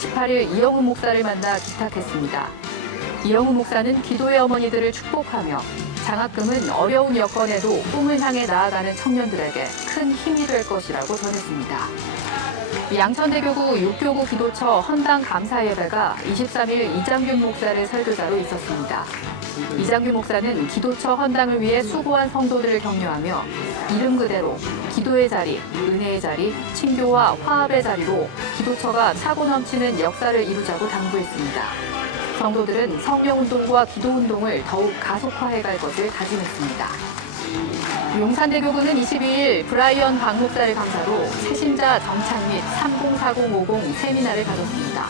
18일 이영우 목사를 만나 기탁했습니다. 이영우 목사는 기도의 어머니들을 축복하며 장학금은 어려운 여건에도 꿈을 향해 나아가는 청년들에게 큰 힘이 될 것이라고 전했습니다. 양천대교구 6교구 기도처 헌당 감사예배가 23일 이장균 목사를 설교자로 있었습니다. 이장균 목사는 기도처 헌당을 위해 수고한 성도들을 격려하며 이름 그대로 기도의 자리, 은혜의 자리, 친교와 화합의 자리로 기도처가 차고 넘치는 역사를 이루자고 당부했습니다. 성도들은 성령운동과 기도운동을 더욱 가속화해갈 것을 다짐했습니다. 용산대교구는 22일 브라이언 박 목사를 감사로 새신자 정착 및 304050 세미나를 가졌습니다.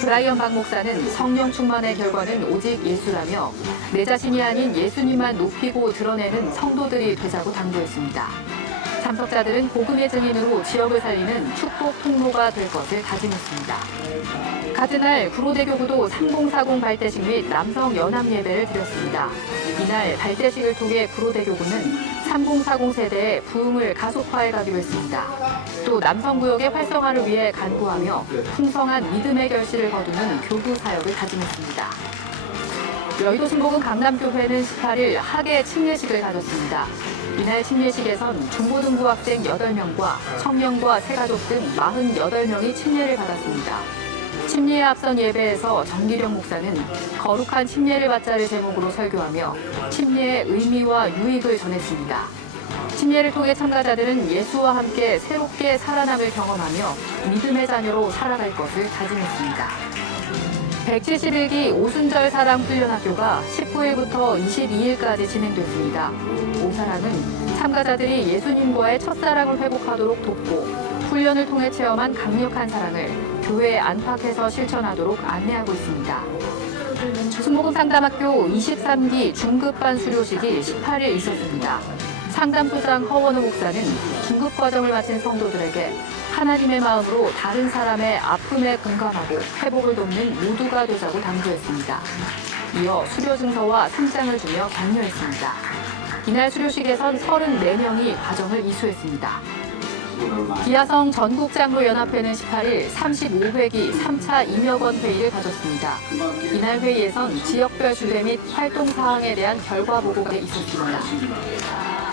브라이언 박 목사는 성령 충만의 결과는 오직 예수라며 내 자신이 아닌 예수님만 높이고 드러내는 성도들이 되자고 당부했습니다. 참석자들은 복음의 증인으로 지역을 살리는 축복 통로가 될 것을 다짐했습니다. 같은 날 구로대교구도 3040 발대식 및 남성 연합 예배를 드렸습니다. 이날 발대식을 통해 구로대교구는 3040 세대의 부흥을 가속화해 가기로 했습니다. 또 남성구역의 활성화를 위해 간구하며 풍성한 믿음의 결실을 거두는 교구 사역을 다짐했습니다. 여의도 신복음 강남교회는 18일 학예 침례식을 가졌습니다. 이날 침례식에선 중고등부 학생 8명과 청년과 새가족 등 48명이 침례를 받았습니다. 침례에 앞선 예배에서 정기령 목사는 거룩한 침례를 받자를 제목으로 설교하며 침례의 의미와 유익을 전했습니다. 침례를 통해 참가자들은 예수와 함께 새롭게 살아남을 경험하며 믿음의 자녀로 살아갈 것을 다짐했습니다. 171기 오순절 사랑 훈련학교가 19일부터 22일까지 진행됐습니다. 오사랑은 참가자들이 예수님과의 첫사랑을 회복하도록 돕고 훈련을 통해 체험한 강력한 사랑을 교회에 안팎에서 실천하도록 안내하고 있습니다. 순복음 상담학교 23기 중급반 수료식이 18일 있었습니다. 상담소장 허원우 목사는 중급 과정을 마친 성도들에게 하나님의 마음으로 다른 사람의 아픔에 공감하고 회복을 돕는 모두가 되자고 당부했습니다. 이어 수료 증서와 상장을 주며 격려했습니다. 이날 수료식에선 34명이 과정을 이수했습니다. 기아성 전국장로연합회는 18일 35회기 3차 임역원 회의를 가졌습니다. 이날 회의에선 지역별 주제 및 활동 사항에 대한 결과 보고가 있었습니다.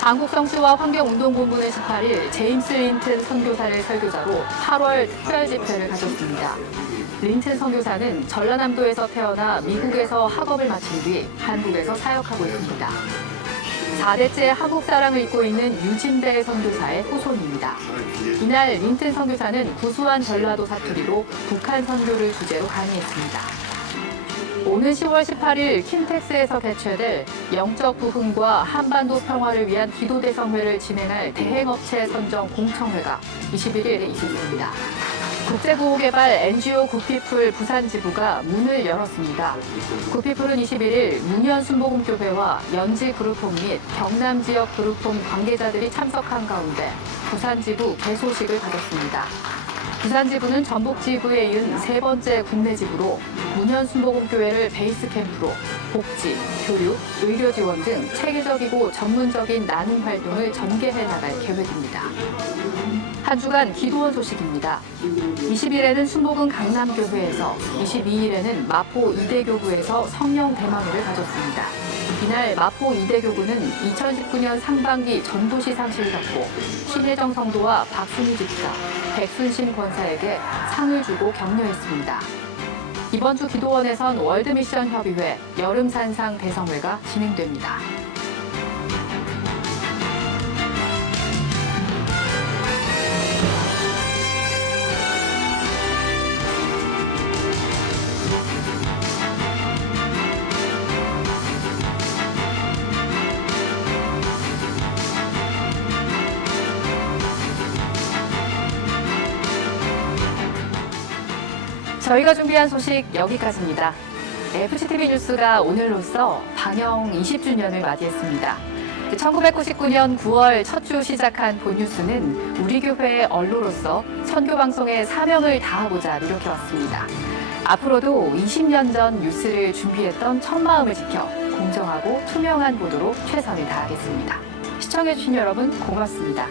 한국성취와 환경운동본부는 18일 제임스 린튼 선교사를 설교자로 8월 특별 집회를 가졌습니다. 린튼 선교사는 전라남도에서 태어나 미국에서 학업을 마친 뒤 한국에서 사역하고 있습니다. 4대째 한국 사랑을 잇고 있는 유진대 선교사의 후손입니다. 이날 린튼 선교사는 구수한 전라도 사투리로 북한 선교를 주제로 강의했습니다. 오는 10월 18일 킨텍스에서 개최될 영적 부흥과 한반도 평화를 위한 기도대성회를 진행할 대행업체 선정 공청회가 21일에 있었습니다. 국제보호개발 NGO 굿피플 부산지부가 문을 열었습니다. 굿피플은 21일 문현순복음교회와 연지그룹홈 및 경남지역 그룹홈 관계자들이 참석한 가운데 부산지부 개소식을 가졌습니다. 부산지부는 전북지부에 이은 세 번째 국내 지부로 문현순복음교회를 베이스 캠프로 복지, 교육, 의료 지원 등 체계적이고 전문적인 나눔 활동을 전개해 나갈 계획입니다. 한 주간 기도원 소식입니다. 20일에는 순복음 강남교회에서, 22일에는 마포 이대교구에서 성령 대망회를 가졌습니다. 이날 마포 이대교구는 2019년 상반기 전도시 상식을 받고 신혜정 성도와 박순희 집사, 백순신 권사에게 상을 주고 격려했습니다. 이번 주 기도원에선 월드미션 협의회 여름산상 대성회가 진행됩니다. 저희가 준비한 소식 여기까지입니다. FCTV 뉴스가 오늘로써 방영 20주년을 맞이했습니다. 1999년 9월 첫 주 시작한 본뉴스는 우리 교회의 언로로서 선교방송의 사명을 다하고자 노력해왔습니다. 앞으로도 20년 전 뉴스를 준비했던 첫마음을 지켜 공정하고 투명한 보도로 최선을 다하겠습니다. 시청해주신 여러분 고맙습니다.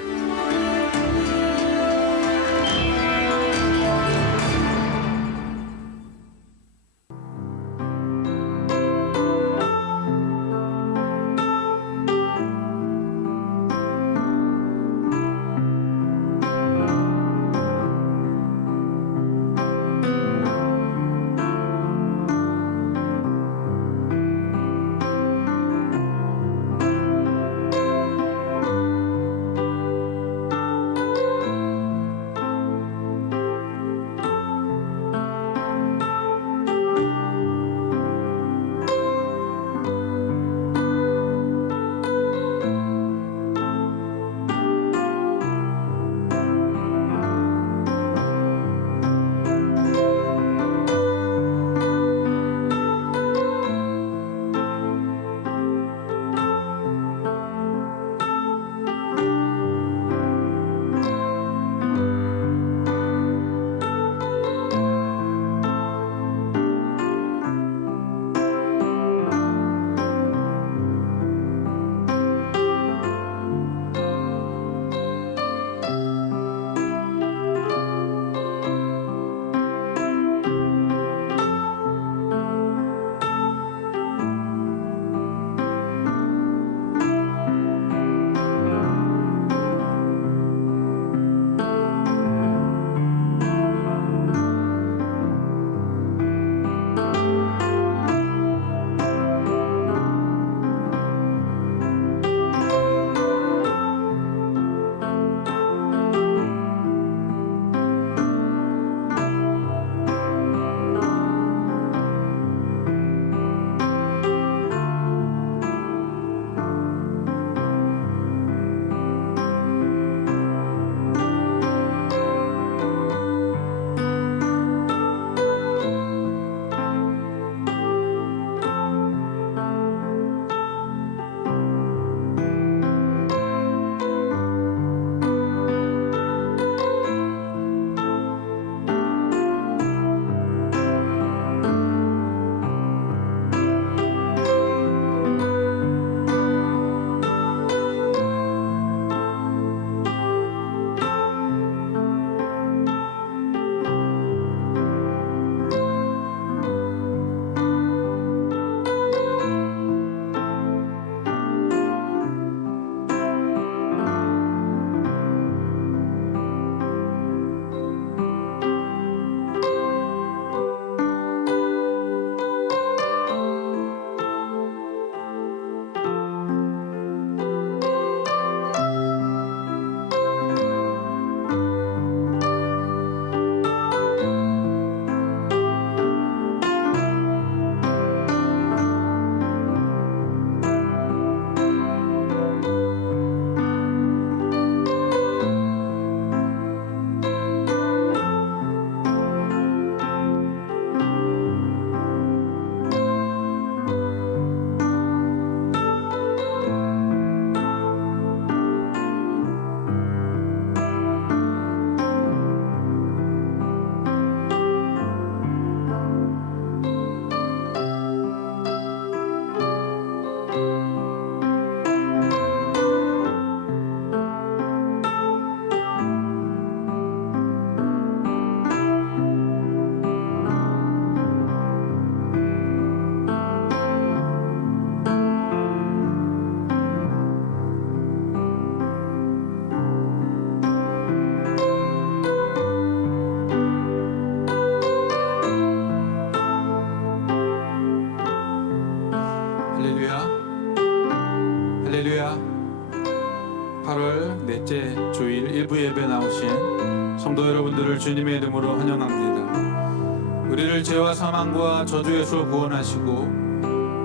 셋째 주일 일부 예배 나오신 성도 여러분들을 주님의 이름으로 환영합니다. 우리를 죄와 사망과 저주에서 구원하시고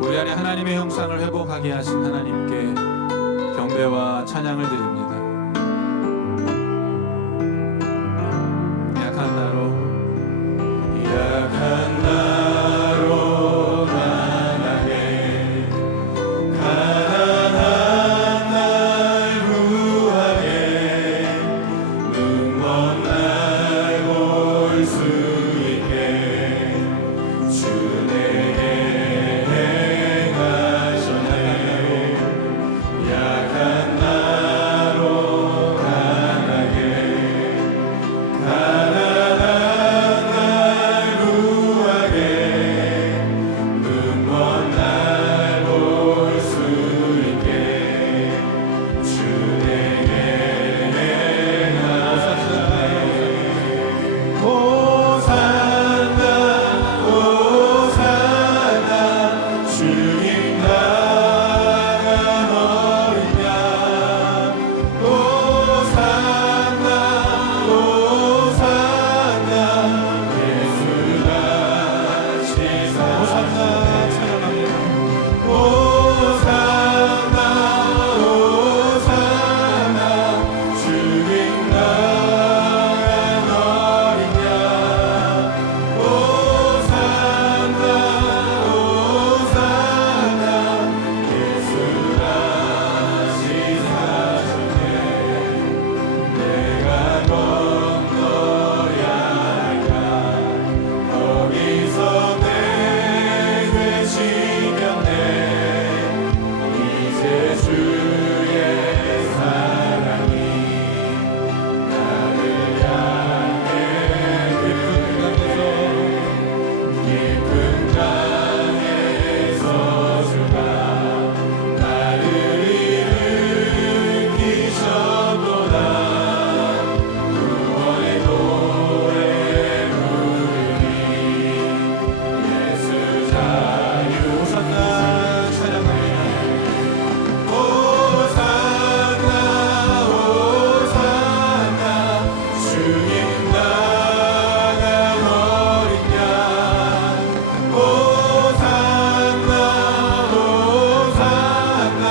우리 안에 하나님의 형상을 회복하게 하신 하나님께 경배와 찬양을 드립니다. 약한 나로 만하게 가난한 날 구하게 눈먼 날 볼 수 있게 주 내게 행하셨네. 약한 나로 강하게 가난한 날 구하게 눈먼 날 볼 수 있게 주 내게 행하셨네. 호산나 호산나 주님 나간 어린 양 호산나 호산나 예수가 시사 호산나 찬양합니다. 호산나 호산나 주님 나간 어린 양 호산나 호산나 예수가 시사하셨네. 내가 건너야 할까 거기서 내 죄 지겼네. 이제 주의 사랑이 나를 향해 깊은 강에서 주가 나를 일으키셨도다. 구원의 노래 부르리 예수 자유. 호산나 찬양합니다. 호산나 호산나 주님 나간 어린 양 호산나 호산나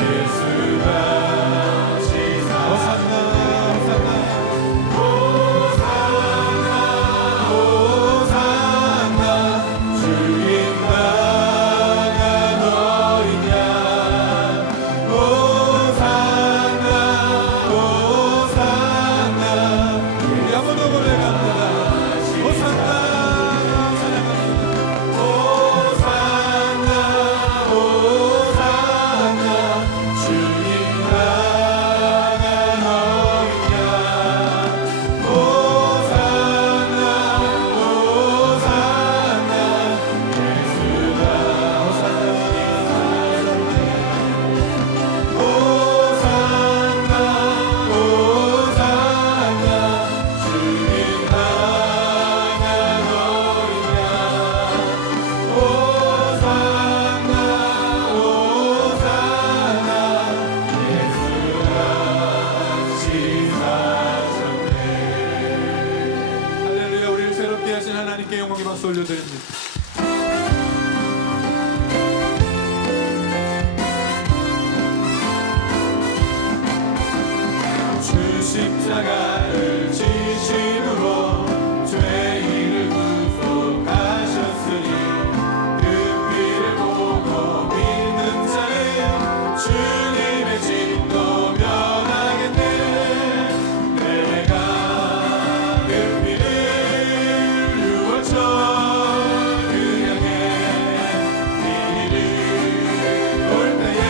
예수가 시사 호산나 호산나 호산나 주님 나간 어린 양 호산나 호산나 우리 한번 더 고백합니다. 호산나 찬양합니다. 호산나 호산나 주님 나간 어린 양 호산나 호산나 예수가 호산나 호산나 호산나 주님 나간 어린 양 호산나 호산나 예수가 시사하셨네. 할렐루야. 우리를 새롭게 하신 하나님께 영광의 박수 올려드립니다. 주 십자가를 지심으로 죄인을 구속하셨으니 그 피를 보고 믿는 자는 주님의 진노 면하겠네. 내가 그 피를 유월절 그 향해 길을 볼 때에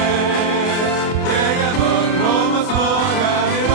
내가 널 넘어서 가리라.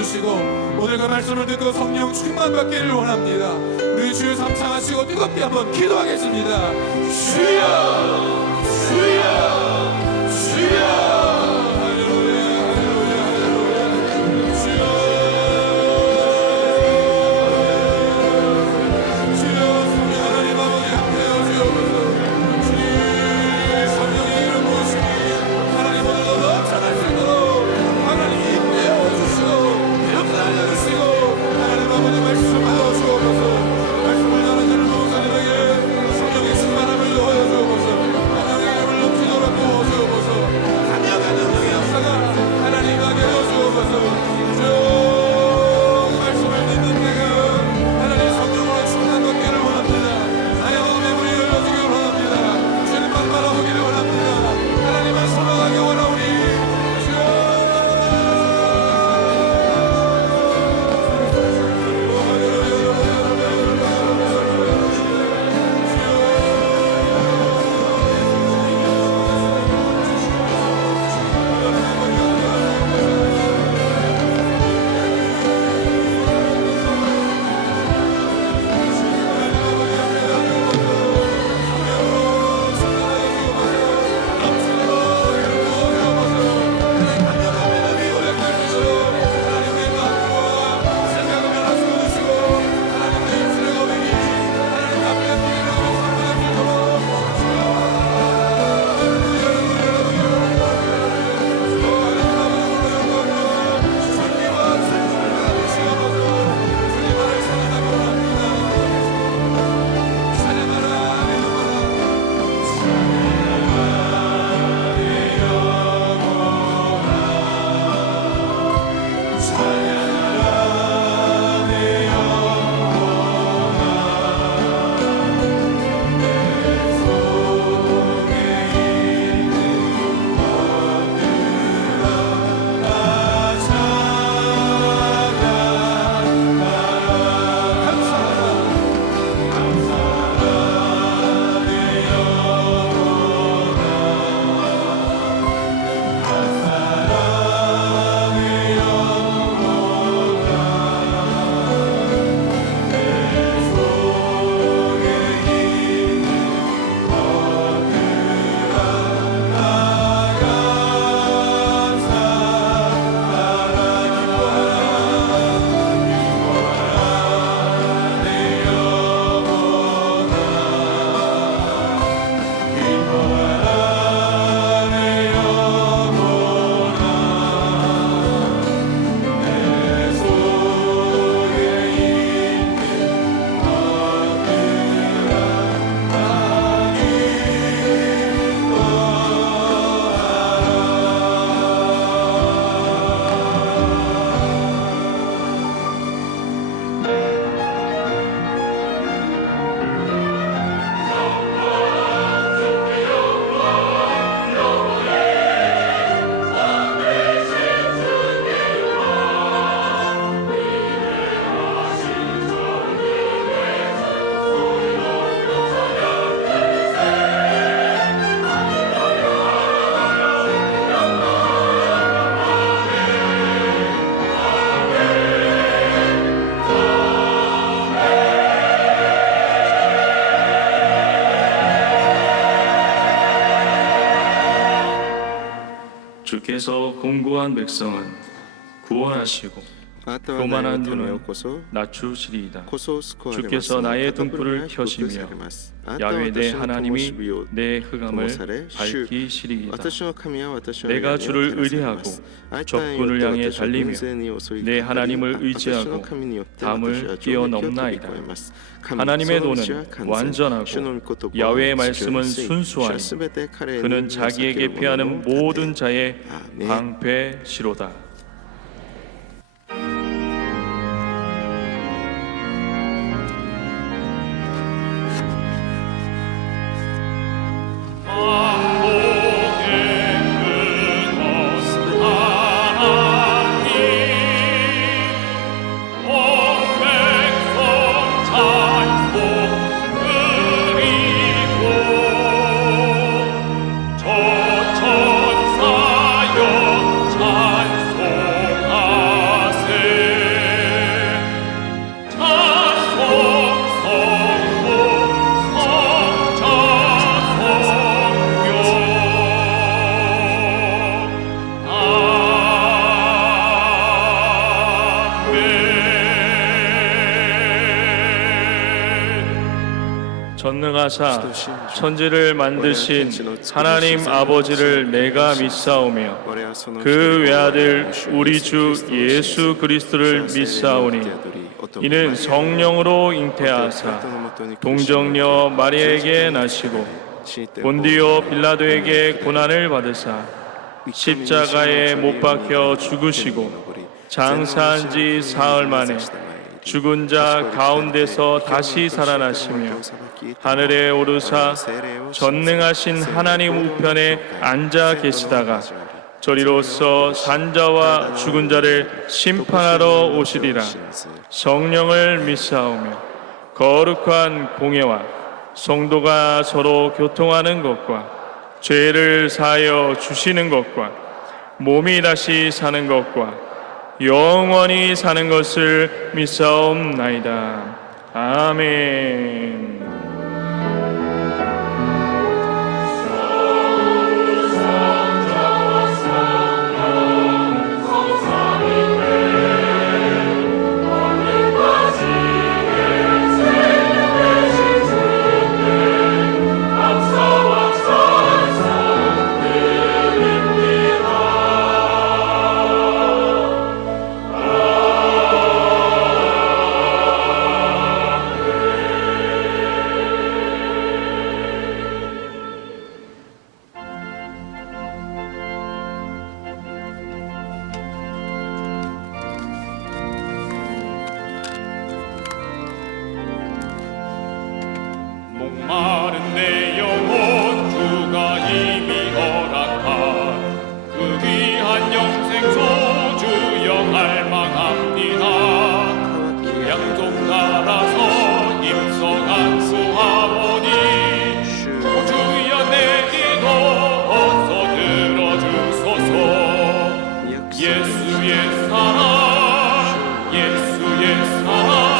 주시고 오늘 그 말씀을 듣고 성령 충만 받기를 원합니다. 우리 주여 삼창하시고 뜨겁게 한번 기도하겠습니다. 주여 주여 주여 할렐루야 할렐루야 할렐루야 주여 주여 성령 하나님 아버지 함께하여 주옵소서. 주님 성령의 이름 모시기 하나님 오늘도 넘쳐날 수 있도록 하나님 인내하여 주시고 역사하여 주시고 하나님 아버지 말씀하여 주옵소서. 말씀을 나누는 목사님에게 성령의 충만함을 더하여 주옵소서. 하나님의 이름을 높이도록 도와주옵소서. 강력한 능력의 역사가 하나님 임하게 하여 주옵소서. 쭉 말씀을 듣는 내가 하나님 성령으로 충만받기를 원합니다. 나의 마음의 문이 열려지기를 원합니다. 주님만 바라보기를 원합니다. 하나님만 소망하기 원하오니 주께서 공고한 백성은 구원하시고 교만한 눈은 낮추시리이다. 주께서 나의 등불을 켜시며 야훼 내 하나님이 내 흑암을 밝히시리이다. 내가 주를 의뢰하고 적군을 향해 달리며 내 하나님을 의지하고 담을 뛰어넘나이다. 하나님의 도는 완전하고 야훼의 말씀은 순수하니 그는 자기에게 패하는 모든 자의 방패시로다. 천사여 찬송 전능하사 천지를 만드신 하나님 아버지를 내가 믿사오며 그 외아들 우리 주 예수 그리스도를 믿사오니 이는 성령으로 잉태하사 동정녀 마리아에게 나시고 본디오 빌라도에게 고난을 받으사 십자가에 못 박혀 죽으시고 장사한 지 사흘 만에 죽은 자 가운데서 다시 살아나시며 하늘에 오르사 전능하신 하나님 우편에 앉아 계시다가 저리로서 산자와 죽은 자를 심판하러 오시리라. 성령을 믿사오며 거룩한 공예와 성도가 서로 교통하는 것과 죄를 사하여 주시는 것과 몸이 다시 사는 것과 영원히 사는 것을 믿사옵나이다. 아멘. 목마른 내 영혼 주가 이미 허락한 그 귀한 영생 소주 영할망합니다. 양쪽 따라서 임성한 수하오니 주여 내 기도 어서 들어주소서. 예수의 사랑 예수의 사랑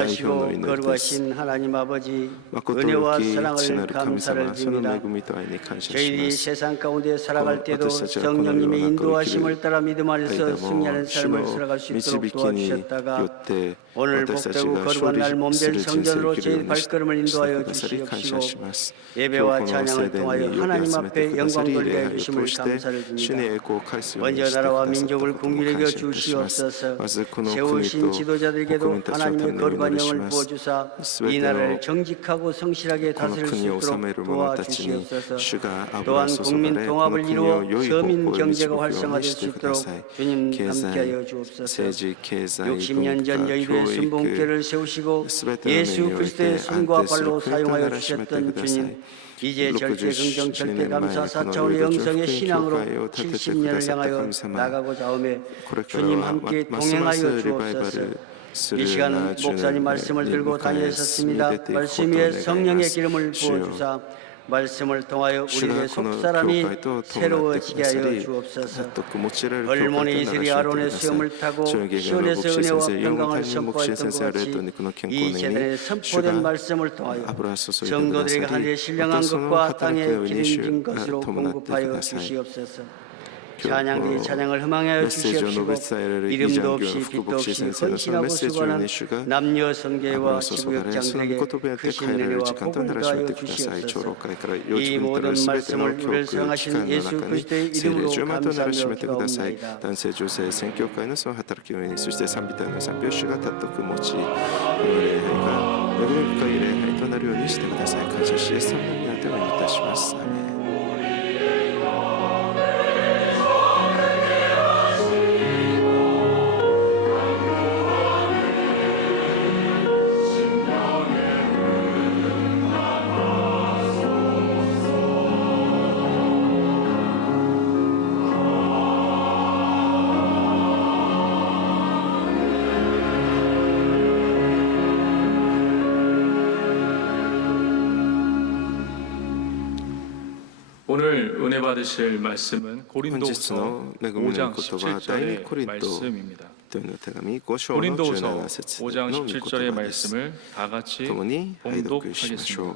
인정하시고 거룩하신 하나님 아버지, 은혜와 사랑을 감사를 드립니다. 저희들이 세상 가운데 살아갈 때도 성령님의 인도하심을 따라 믿음 안에서 승리하는 삶을 살아갈 수 있도록 도와주셨다가 오늘 복되고 거룩한 날 몸된 성전으로 저희 발걸음을 인도하여 주시옵시고 예배와 찬양을 통하여 하나님 앞에 영광 돌리게 해주심을 감사를 드립니다. 먼저 나라와 민족을 긍휼히 여겨 주시옵소서. 세우신 지도자들에게도 하나님의 거룩한 영을 부어주사 이 나라를 정직하고 성실하게 다스릴 수 있도록 도와주시옵소서. 또한 국민 통합을 이루어 서민 경제가 활성화될 수 있도록 주님 함께하여 주옵소서. 60년 전 여의도의 순복음교회를 세우시고 예수 그리스도의 손과 발로 사용하여 주셨던 주님, 이제 절대 긍정 절대 감사 4차원의 영성의 신앙으로 70년을 향하여 나가고자 하오매 주님 함께 동행하여 주옵소서. 이 시간 목사님 말씀을 들고 다니셨습니다. 말씀 위에 성령의 기름을 부어주사 말씀을 통하여 우리의 속사람이 새로워지게 하여 주옵소서. 얼몬의 이슬이 아론의 수염을 타고 시온에서 은혜와 평강을 선포했던 것 같이 이 세대에 선포된 말씀을 통하여 성도들에게 하늘에 신령한 것과 땅에 기름진 것으로 공급하여 주시옵소서. 찬양들이 찬양을 흥망하여 주시옵시고 이름도 없이 빛도 없이 헌신하고 수고하는 남녀 성계와 지구역장들에게 크신 은혜와 복을 더하여 주시옵소서. 이 모든 말씀을 우리를 사용하신 예수 그리스도의 이름으로 감사하며 기도합니다. 男性女性宣教会のその働きの上に、そして賛美隊の賛美を主が尊く持ち、この礼拝が恵み深い礼拝となるようにしてください。感謝し、イエス様の皆でお祈りいたします。アーメン。오늘 은혜 받으실 말씀은 本日 고린도후서 の恵みの 5장 言葉、第2コリ 17절의 ント 말씀입니다. というの手紙5章の 고린도후서 17節 5장 の御 17절의 言葉です。 말씀을 다 같이 共に拝読しましょう。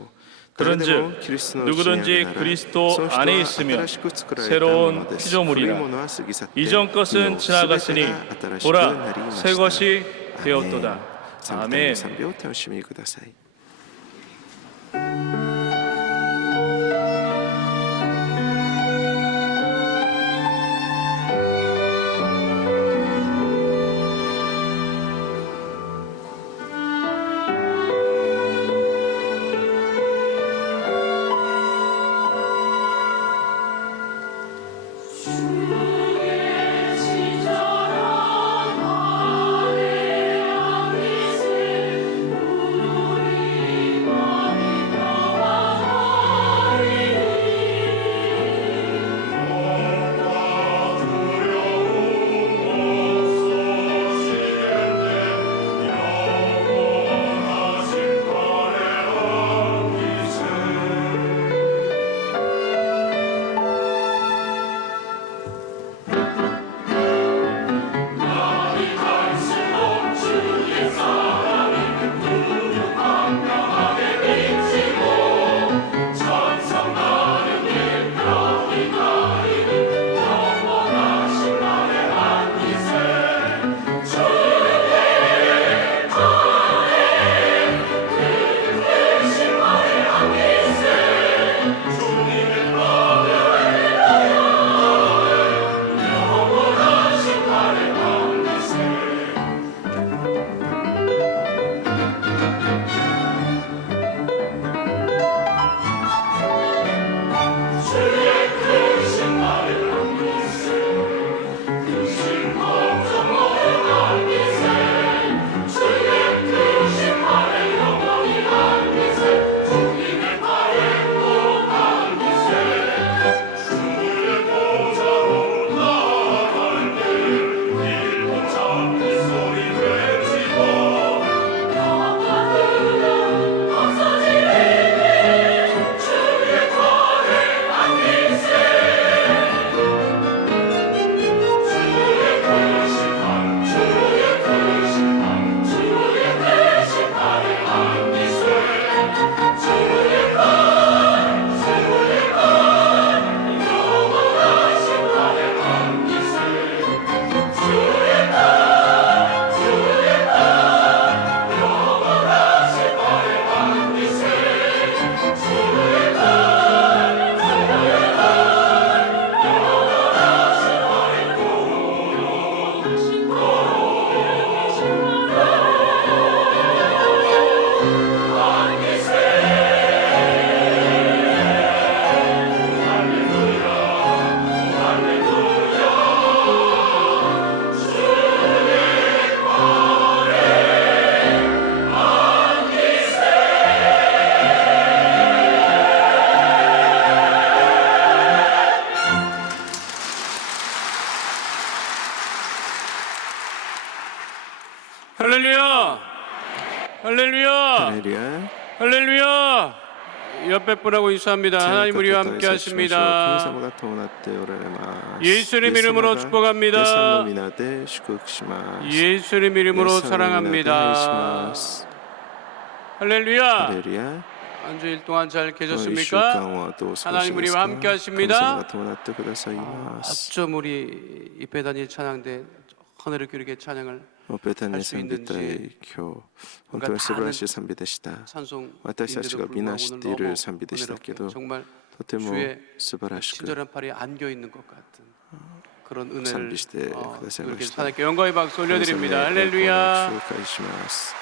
봉독하겠습니다. 誰でもキリストのうちにある 누구든지 なら 그리스도 その人は 안에 있으면 新しく作られた 새로운 ものです。 피조물이라. 古いものは過ぎ去って 이전 것은 지나갔으니 全てが新しく 보라 なりました。 새 것이 アーメン 되었도다. 賛美隊 아멘. の賛美をお楽しみください。 할렐루야. 할렐루야. 옆에 분하고 인사합니다. 하나님 우리와 함께 하십니다. 예수님 이름으로 축복합니다. 예수님 이름으로 사랑합니다. 할렐루야. 할렐루야. 한 주일 동안 잘 계셨습니까? 하나님 우리와 함께 하십니다. 어쩜 우리 이 배단위 찬양대 하늘을 기르게 찬양을 ベタに賛美たい今日本当に素晴らしい賛美でした。 찬송 私たちがみんな知っている賛美でしたけど、 정말 とても 주의 素晴らしく 친절한 팔이 안겨 있는 것 같은 그런 은혜를賛美してくださいま 이렇게 した。 하나님께 영광의 박수 神様へ 올려드립니다. 栄光を 할렐루야. 紹介します。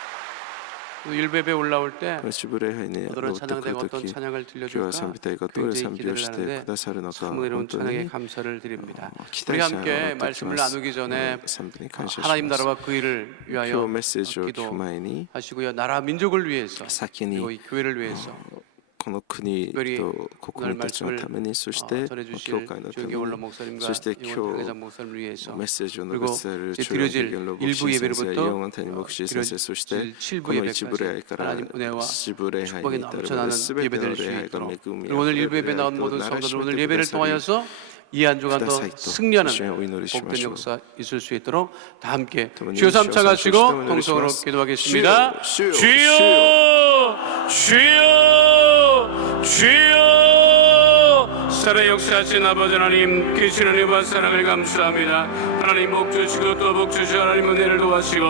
일베베 올라올 때 この主礼拝に 오늘은 登ってくる 찬양대가 と 어떤 き、 찬양을 今日は賛 들려줄까 美隊がどういう賛 굉장히 美を 기대를 してく 하는데 ださるのか、 흥분해온 本当 찬양에 に 감사를 드립니다. 期 우리 待しながら 함께 歌ってま 말씀을 す。 나누기 전에 賛美に感謝し 하나님 ます。 나라와 그 일을 今日 위하여 メッセージを聞く前に 기도하시고요. 나라 민족을 위해서 先 그리고 に 이 교회를 위해서 この国と国民たちのために、そして 전해주실 教会のため 주영기 원로 に、 목사님과 そして 이원 今 당회장 日 목사님을 위해서 メッセージを述べ 그리고 伝える 이제 中央 드려질 元老牧 일부 師先生、 예배로부터 四谷牧師先生、そして 드려질 この 7부 一部礼拝 예배까지 から 하나님 은혜와 支部礼拝 축복이 に至るまで 넘쳐나는 全ての 예배될 礼 수 拝が 있도록 恵み 그리고 あ 오늘 ふれる 일부 예배 礼 나온 拝と 모든 ならし 성도들 め 오늘 てく 예배를 ださり、 통하여서 이 한 주간 더 くださいと 승리하는 主をお祈りしま 복된 しょう。 역사 있을 수 있도록 다 함께 더불어 주여 주여 삼창하시고 삼창하시고 통성으로 기도하겠습니다. 기도하겠습니다. 주여, 주여 주여 주여 살아 역사하신 아버지 하나님 계신 은혜와 사랑을 감사합니다. 하나님 복 주시고 또 복 주시고 하나님 은혜를 도와시고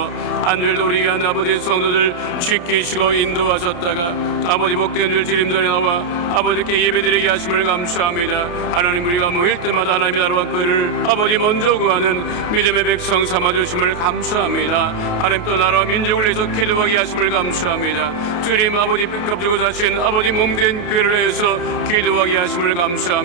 안늘도 우리 위한 아버지 성도들 지키시고 인도하셨다가 아버지 복된 줄 지림전에 나와 아버지께 예배드리게 하심을 감사합니다. 하나님 우리가 모일 때마다 하나님의 나라와 그를 아버지 먼저 구하는 믿음의 백성 삼아주심을 감사합니다. 하나님 또 나라와 민족을 위해서 기도하게 하심을 감사합니다. 주님 아버지 빚값지고 사신 아버지 몸된 교회를 위해서 기도하게 하심을 감사합니다.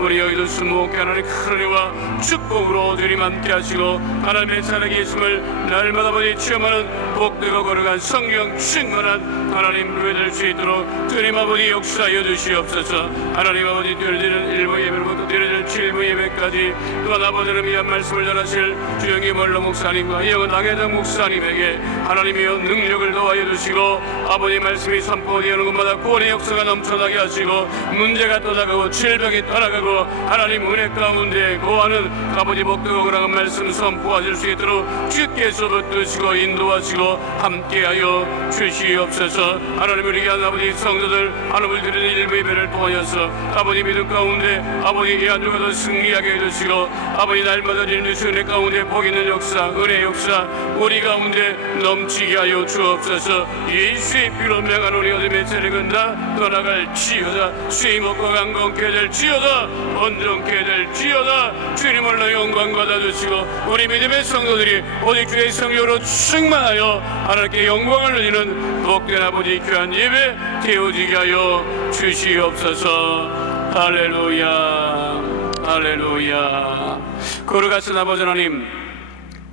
우리 여기도 수목해 하나님 큰 은혜와 축복으로 주님 함께 하시고 하나님의 사랑이 있음을 날마다 아버지 체험하는 복되고 거룩한 성령 충만한 하나님 교회 될 수 있도록 주님 아버지 역사하여 주시옵소서. 하나님 아버지 드려지는 일부 예배로부터 드려질 7부 예배까지 또한 아버지를 위한 말씀을 전하실 주영기 원로 목사님과 이영은 당회장 목사님에게 하나님이여 능력을 더하여 주시고 아버지 말씀이 선포되는 곳마다 구원의 역사가 넘쳐나게 하시고 문제가 떠나가고 질병이 떠나가고 하나님 은혜 가운데 거하는 아버지 복되고 거룩한 말씀 선포하실 수 있도록 주께서 붙드시고 인도하시고 함께하여 주시옵소서. 하나님 우리 귀한 아버지 성도들 하나님을 드리는 일부 예배를 통하여서 아버지 믿음 가운데 아버지 이 한 주가 더 승리하게 해주시고 아버지 날마다 주는 은혜 가운데 복 있는 역사 은혜 역사 우리 가운데 넘치게 하여 주옵소서. 예수의 피로 명한 우리 어둠의 세력은 다 떠나갈지어다. 수임 없고 강건케 될지어다. 온전케 될지어다. 주님 홀로 영광 받아주시고 우리 믿음의 성도들이 오직 주의 성령으로 충만하여 하나님께 영광을 드리는 복된 아버지 귀한 예배 되어지게 하여 주시옵소서. 할렐루야 할렐루야. 거룩하신 아버지 하나님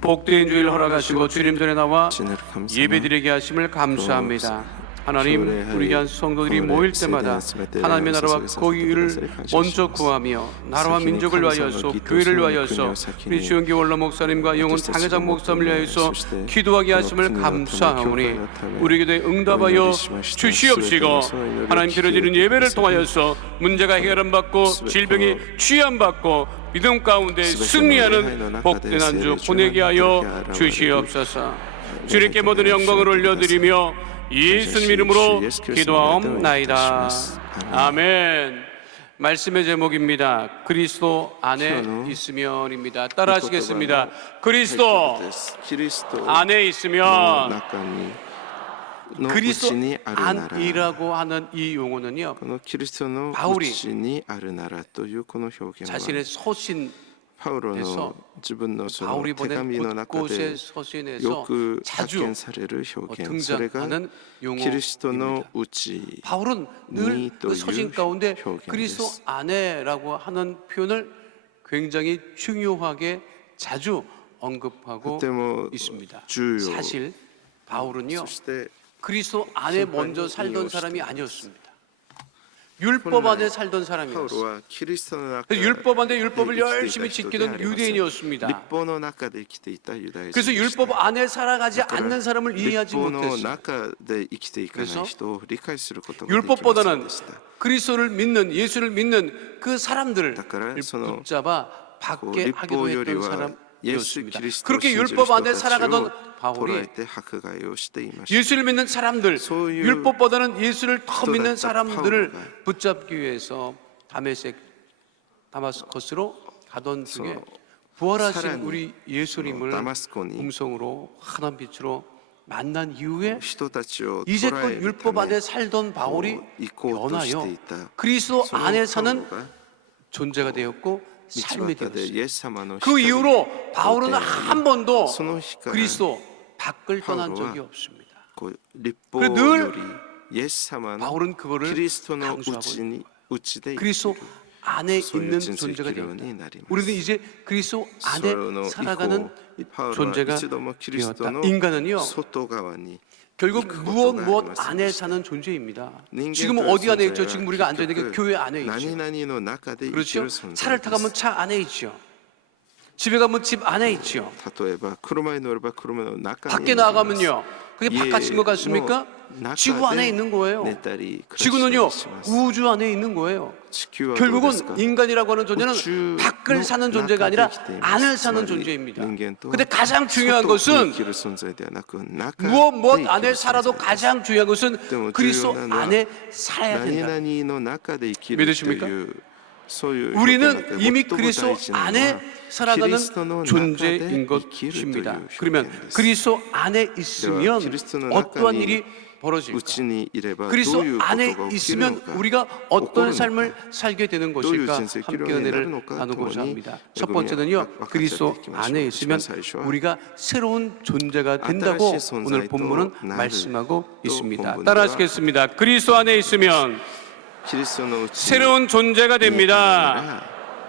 복된 주일 허락하시고 주님 전에 나와 예배드리게 하심을 감사합니다. 하나님 우리 귀한 성도들이 모일 때마다 하나님의 나라와 거기를 먼저 구하며 나라와 민족을 위하여서 교회를 위하여서 우리 주영기 원로 목사님과 영혼 당회장 목사님을 위하여서 기도하게 하심을 감사하오니 우리 기도에 응답하여 주시옵시고 하나님 드려지는 예배를 통하여서 문제가 해결은 받고 질병이 취함받고 믿음 가운데 승리하는 복된 한 주 보내게 하여 주시옵소서. 주님께 모든 영광을 올려드리며 예수님 이름으로 기도하옵나이다. 아멘. 말씀의 제목입니다. 그리스도 안에 있으면입니다. 따라하시겠습니다. 그리스도 안에 있으면. 그리스도 안이라고 하는 이 용어는요, 바울이 자신의 서신 바울은 바울이 보낸 곳곳의 서신에서 자주 등장하는 용어입니다. 바울은 늘 그 서신 가운데 그리스도 안에라고 하는 표현을 굉장히 중요하게 자주 언급하고 있습니다. 사실 바울은요 그리스도 안에 먼저 살던 사람이 아니었습니다. 율법 안에 살던 パウ 사람이었어요. ロはキリストの中 그래서 で 율법 안에 生 율법을 きていた 열심히 人で 지키던 あります。 유대인이었습니다. 立法の中で生きていたユダヤ人 그래서 でした 율법 안에 살아가지 않는 사람을 立 이해하지 法の 못했어요. 中で生きていかない 그래서 人を理解することができません 율법보다는 でした。 그리스도를 믿는 예수를 믿는 그 사람들을 だからその 붙잡아 받게 立 하기도 法より 했던 はイエス・ 사람이었습니다. キリストを 그렇게 信じる 율법 人 안에 たちを 살아가던 捉 바울이 えて迫害をしていました。 예수를 믿는 사람들, 소유 율법보다는 예수를 더 또 믿는 다 사람들을 파울가 붙잡기 위해서 다마스커스로 가던 중에 그래서 부활하신 사람이 우리 예수님을 다마스코니 음성으로 환한 빛으로 만난 이후에 人たちを捉 이제껏 えるた 율법 め 안에 살던 바울이 行こうとし 변하여 ていた 그리스도 その 안에 パウ 사는 ロが 존재가 되었고 道 삶이 端で 되었어요. イエス様の 그 光 이후로 바울은 と出会い 한 번도 その日から 그리스도 밖을 떠난 바울은 적이 없습니다. こう立法 늘 よりイエス様の 바울은 キ 그거를 リストの 강조하고 うちで生き 그리스도 る 안에 소유 있는 진실 존재가 기론이 되었다. 나리마스. 우리는 이제 그리스도 そ 안에 の以 살아가는 降パウロは 존재가 一度もキリスト 되었다. の 인간은요 外側に 결국 그 무엇 것도 무엇 아니었습니다. 안에 사는 존재입니다. 人間 지금 という 어디 안에 存在 있죠? は 지금 우리가 앉아 있는 게 結局 교회 안에 何 있죠. 々の中で生き 그렇죠? る存在 차를 で 타고 가면 す。 차 안에 있죠. 집에 가면 집 안에 있죠. 例えば車に乗れば車の中に 밖에 나가면요. 그게 예, 바깥인 것 같습니까? 뭐, 지구 안에 있는 거예요. 寝たり暮らしたり 지구는요 します。 우주 안에 있는 거예요. 地球はどうですか 결국은 인간이라고 하는 존재는 우주 밖을 사는 의 존재가 아니라 나가기 때문에 안을 사는つまり 존재입니다. 인간도 근데 가장 중요한 外で 것은 生きる存在ではなく中で 무엇 生きる 안에 存 살아도 在です。 가장 중요한 것은 때문에 그리스도 중요한 건 안에 살아야 何 된다. 々の中で生きると 믿으십니까? いうそういう 우리는 이미 最も 그리스도 大事なのは 안에 살아가는 キリストの中で 존재인 生きるという 것입니다. 表現 그러면 です。 그리스도 안에 있으면 그리스도의 어떠한 나가니 일이 う 벌어질까? ちにいればどう 그리스도 いうこと 안에 が起きるの 있으면 か 우리가 起こる 어떤 の 삶을 か 살게 되는 どういう 것일까? 人生 함께 記録になる 은혜를 のか 나누고자 共に 합니다. 恵 첫 みを 번째는요, 分かち合って 그리스도 いきましょう。 안에 一番 있으면 最初は 우리가 새로운 존재가 된다고 아따라시 손자의 오늘 본문은 또 나를 말씀하고 또 있습니다. 본문과 따라하시겠습니다. 그리스도 안에 있으면 キリストのうちに 새로운 존재가 い 됩니다.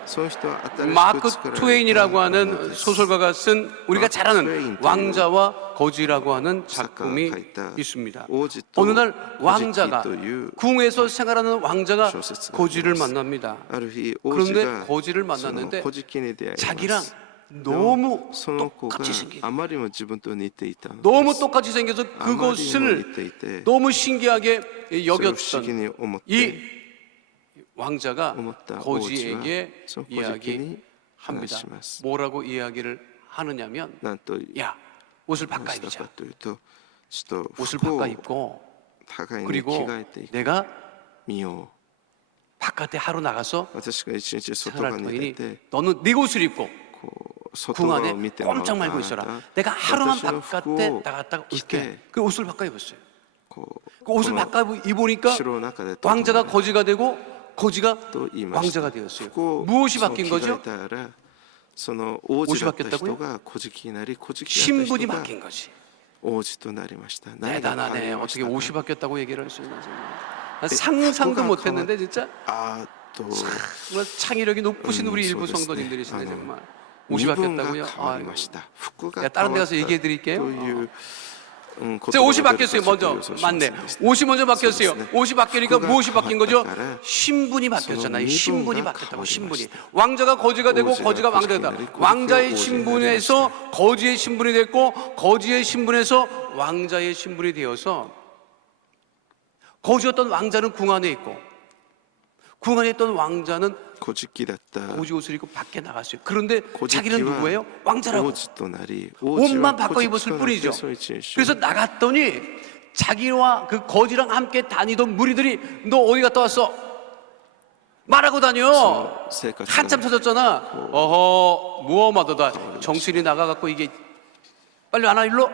その人は新しく 마크 作られた 트웨인이라고 もの 하는 です 소설가가 쓴 우리가 잘 아는 트웨인 왕자와 거지라고 하는 작품이 작가가 있다. 있습니다. 오지 또 어느 날 거지 왕자가 또 유- 궁에서 생활하는 왕자가 소설가 거지를 있습니다. 만납니다. ある日 그런데 王子が 거지를 その 만났는데 小じに出会いま 자기랑 す。 너무 その子が 똑같이 생긴 あまりにも自分と似ていたのです。 너무 똑같이 생겨서 あまりにも似 그것을 ていて 너무 신기하게 それを不思議 여겼던 に思っ 이 て 왕자가思った王子は 거지에게 その小じに 이야기합니다. 話します 뭐라고 이야기를 하느냐면 なんと 야 옷을 話 바꿔 した 입자. かというとちょっと 옷을 服を 바꿔 입고 互いに着 그리고 替えていく 내가 見よ 바깥에 하루 나가서 う。私が一日外 생활할 側に出 터이니 て 너는 네 옷을 입고 こう外 궁 側 안에 を見て回 꼼짝 った 말고 あ 있어라. なた 내가 하루만 私の服 바깥에 を 나갔다가 着て 올게. 그 옷을 바꿔 입었어요. こう 그 옷을 この 바꿔 입으니까 城の中で 왕자가 거지가 되고 거지가 と言いました。 왕자가 되었어요. 服を 무엇이 その 바뀐 着替え 거죠? たらその王子だった人が小じになり小じだった 신분이 人が 바뀐 거지. 王子となりました。何が変わ 대단하네. りま 어떻게 したか 옷이 바뀌었다고 얘기를 할 수 있나 정말. 상상도 후가 못했는데 진짜 あと 정말 창의력이 높으신 우리 일부 そうですね 성도님들이시네 정말. 身 옷이 分が 바뀌었다고요? 変わり 아이고. ました。服が 야, 変 다른 わ 데 っ 가서 た 얘기해 と 드릴게요. いう言 자, 葉 옷이 が出る 바뀌었어요. かちょっ 먼저 と予想します 맞네. です。 옷이 먼저 바뀌었어요. そうですね。 옷이 바뀌니까 그가 무엇이 바뀐 거죠? 바뀌었다라 신분이 바뀌었잖아요. 서로 신분이 미분가 바뀌었다고 가버리고 신분이. 있다. 왕자가 거지가 되고 오지가 거지가 왕자가 거지가 됐다. 되고 왕자의 오지가 신분에서 거지의 신분이 됐고 거지의 신분에서 왕자의 신분이 되어서 거지였던 왕자는 궁 안에 있고 궁 안에 있던 왕자는 小じだった 거지 옷을 입고 밖에 나갔어요. 그런데 小じ 자기는 は 누구예요? 王 왕자라고. 子となり王子 옷만 は 바꿔 小じ 입었을 となって 뿐이죠. その一日 그래서 나갔더니 자기와 그 거지랑 함께 다니던 무리들이 너 어디 갔다 왔어? 말하고 다녀. 生活 한참 터졌잖아. 어허 무엄하다. 정신이 나가갖고 이게 빨리 안 와 일로.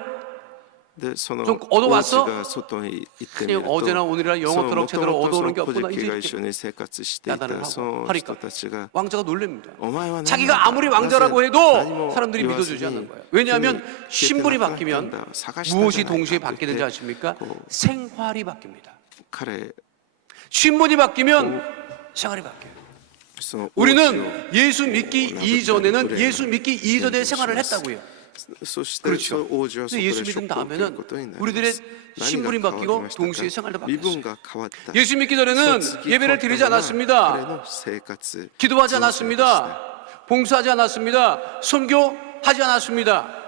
でその 좀 王 얻어왔어? 子が外に行ってみる 그냥 と 어제나 오늘이나 そ 영어 の 트럭 제대로 元々 얻어오는 게 その 없구나. 小じが 이제 一緒に生活してい 야단을 たそ 하고 の 하니까 人たちが 왕자가 놀랍니다. お前は何 자기가 아무리 왕자라고 何 해도 も 사람들이 言わず 믿어주지 に 않는 거예요. 왜냐하면 君に 신분이 消えてなかったんだ 바뀌면 探したんじゃないか 무엇이 동시에 と言って 바뀌는지 아십니까? こう 생활이 바뀝니다. 彼 신분이 바뀌면 생활이 바뀌어요. その王子を 우리는 예수 믿기 나도 이전에는 그래. 예수 믿기 이전의 생활을 그래. 했다고요. そして 그렇죠. 王子はそこで 예수 ショ 믿은 ックを受ける 다음에는 ことになりま 우리들의 す。 신분이 何が変わり 바뀌고 ましたか 동시에 생활도 身分 바뀌었어요. が変わった 예수 믿기 전에는 その次 예배를 드리지 彼 않았습니다. の生活 기도하지 人生でした 않았습니다. 봉사하지 않았습니다. 선교하지 않았습니다.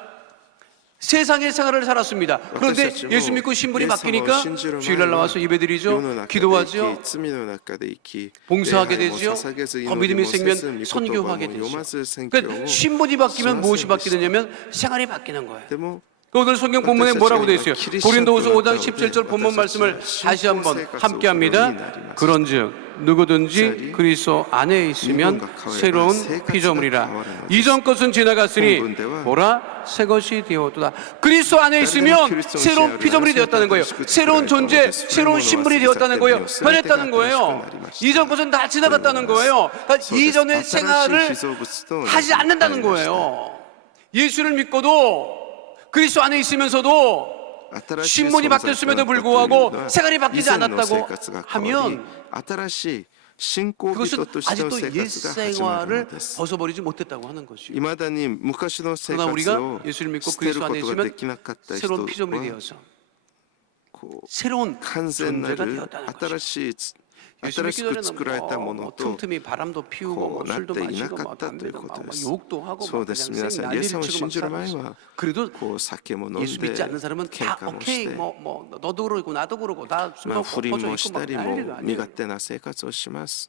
세상의 생활을 살았습니다. 그런데 예수 믿고 신분이 바뀌니까 주일날 나와서 예배드리죠. 기도하죠. 봉사하게 되죠. 더 믿음이 생기면 선교하게 되죠. 그러니까 신분이 바뀌면 무엇이 바뀌느냐면 생활이 바뀌는 거예요. 오늘 성경 본문에 뭐라고 되어 있어요? 고린도후서 5장 17절 본문 말씀을 다시 한번 함께합니다. 그런즉 누구든지 그리스도 안에 있으면 새로운 피조물이라. 이전 것은 지나갔으니 보라 새 것이 되었도다. 그리스도 안에 있으면 새로운 피조물이 되었다는 거예요. 새로운 존재, 새로운 신분이 되었다는 거예요. 변했다는 거예요. 이전 것은 다 지나갔다는 거예요. 그러니까 이전의 생활을 하지 않는다는 거예요. 예수를 믿고도 그리스도 안에 있으면서도 신분이 바뀌었음에도 불구하고 생활이 바뀌지 않았다고 하면 그것은 아직도 옛 생활을 벗어버리지 못했다고 하는 것이요. 그러나 우리가 예수를 믿고 그리스도 안에 있으면 새로운 피조물이 되어서 새로운 존재가 되었다는 것이요. 예수 믿기 전에는 뭐 틈틈이 바람도 피우고 뭐 술도 마시고 뭐 담배도 막 욕도 하고 막 그냥 생 난리를 치고 막 살았어. 그래도 예수 믿지 않는 사람은 다 오케이 뭐 너도 그러고 나도 그러고 다 술 먹고 퍼져 있고 막 난리가 아니에요. 身勝手な生活をします。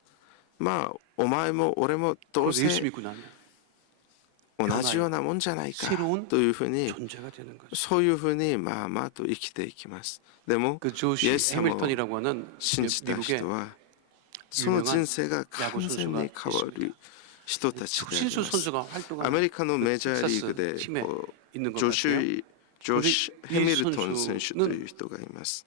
まあお前も俺もどう 그래서 예수 せ 믿고 나면 同じようなもんじゃないか 새로운 というふうに 존재가 되는 거죠. そういうふうにまあまあと生きていきます。でも 그 イ 조시 エス様を 해밀턴이라고 하는 信じた 미국의 人はその人生が完全に変わる人たちであり 척신수 ます。 선수가 활동하는 アメリカのメジャーリーグ 텍사스 で 팀에 こう 있는 것 ジョシ 같아요. ュ・ジョシュ・ヘミルトン選手という人がいます。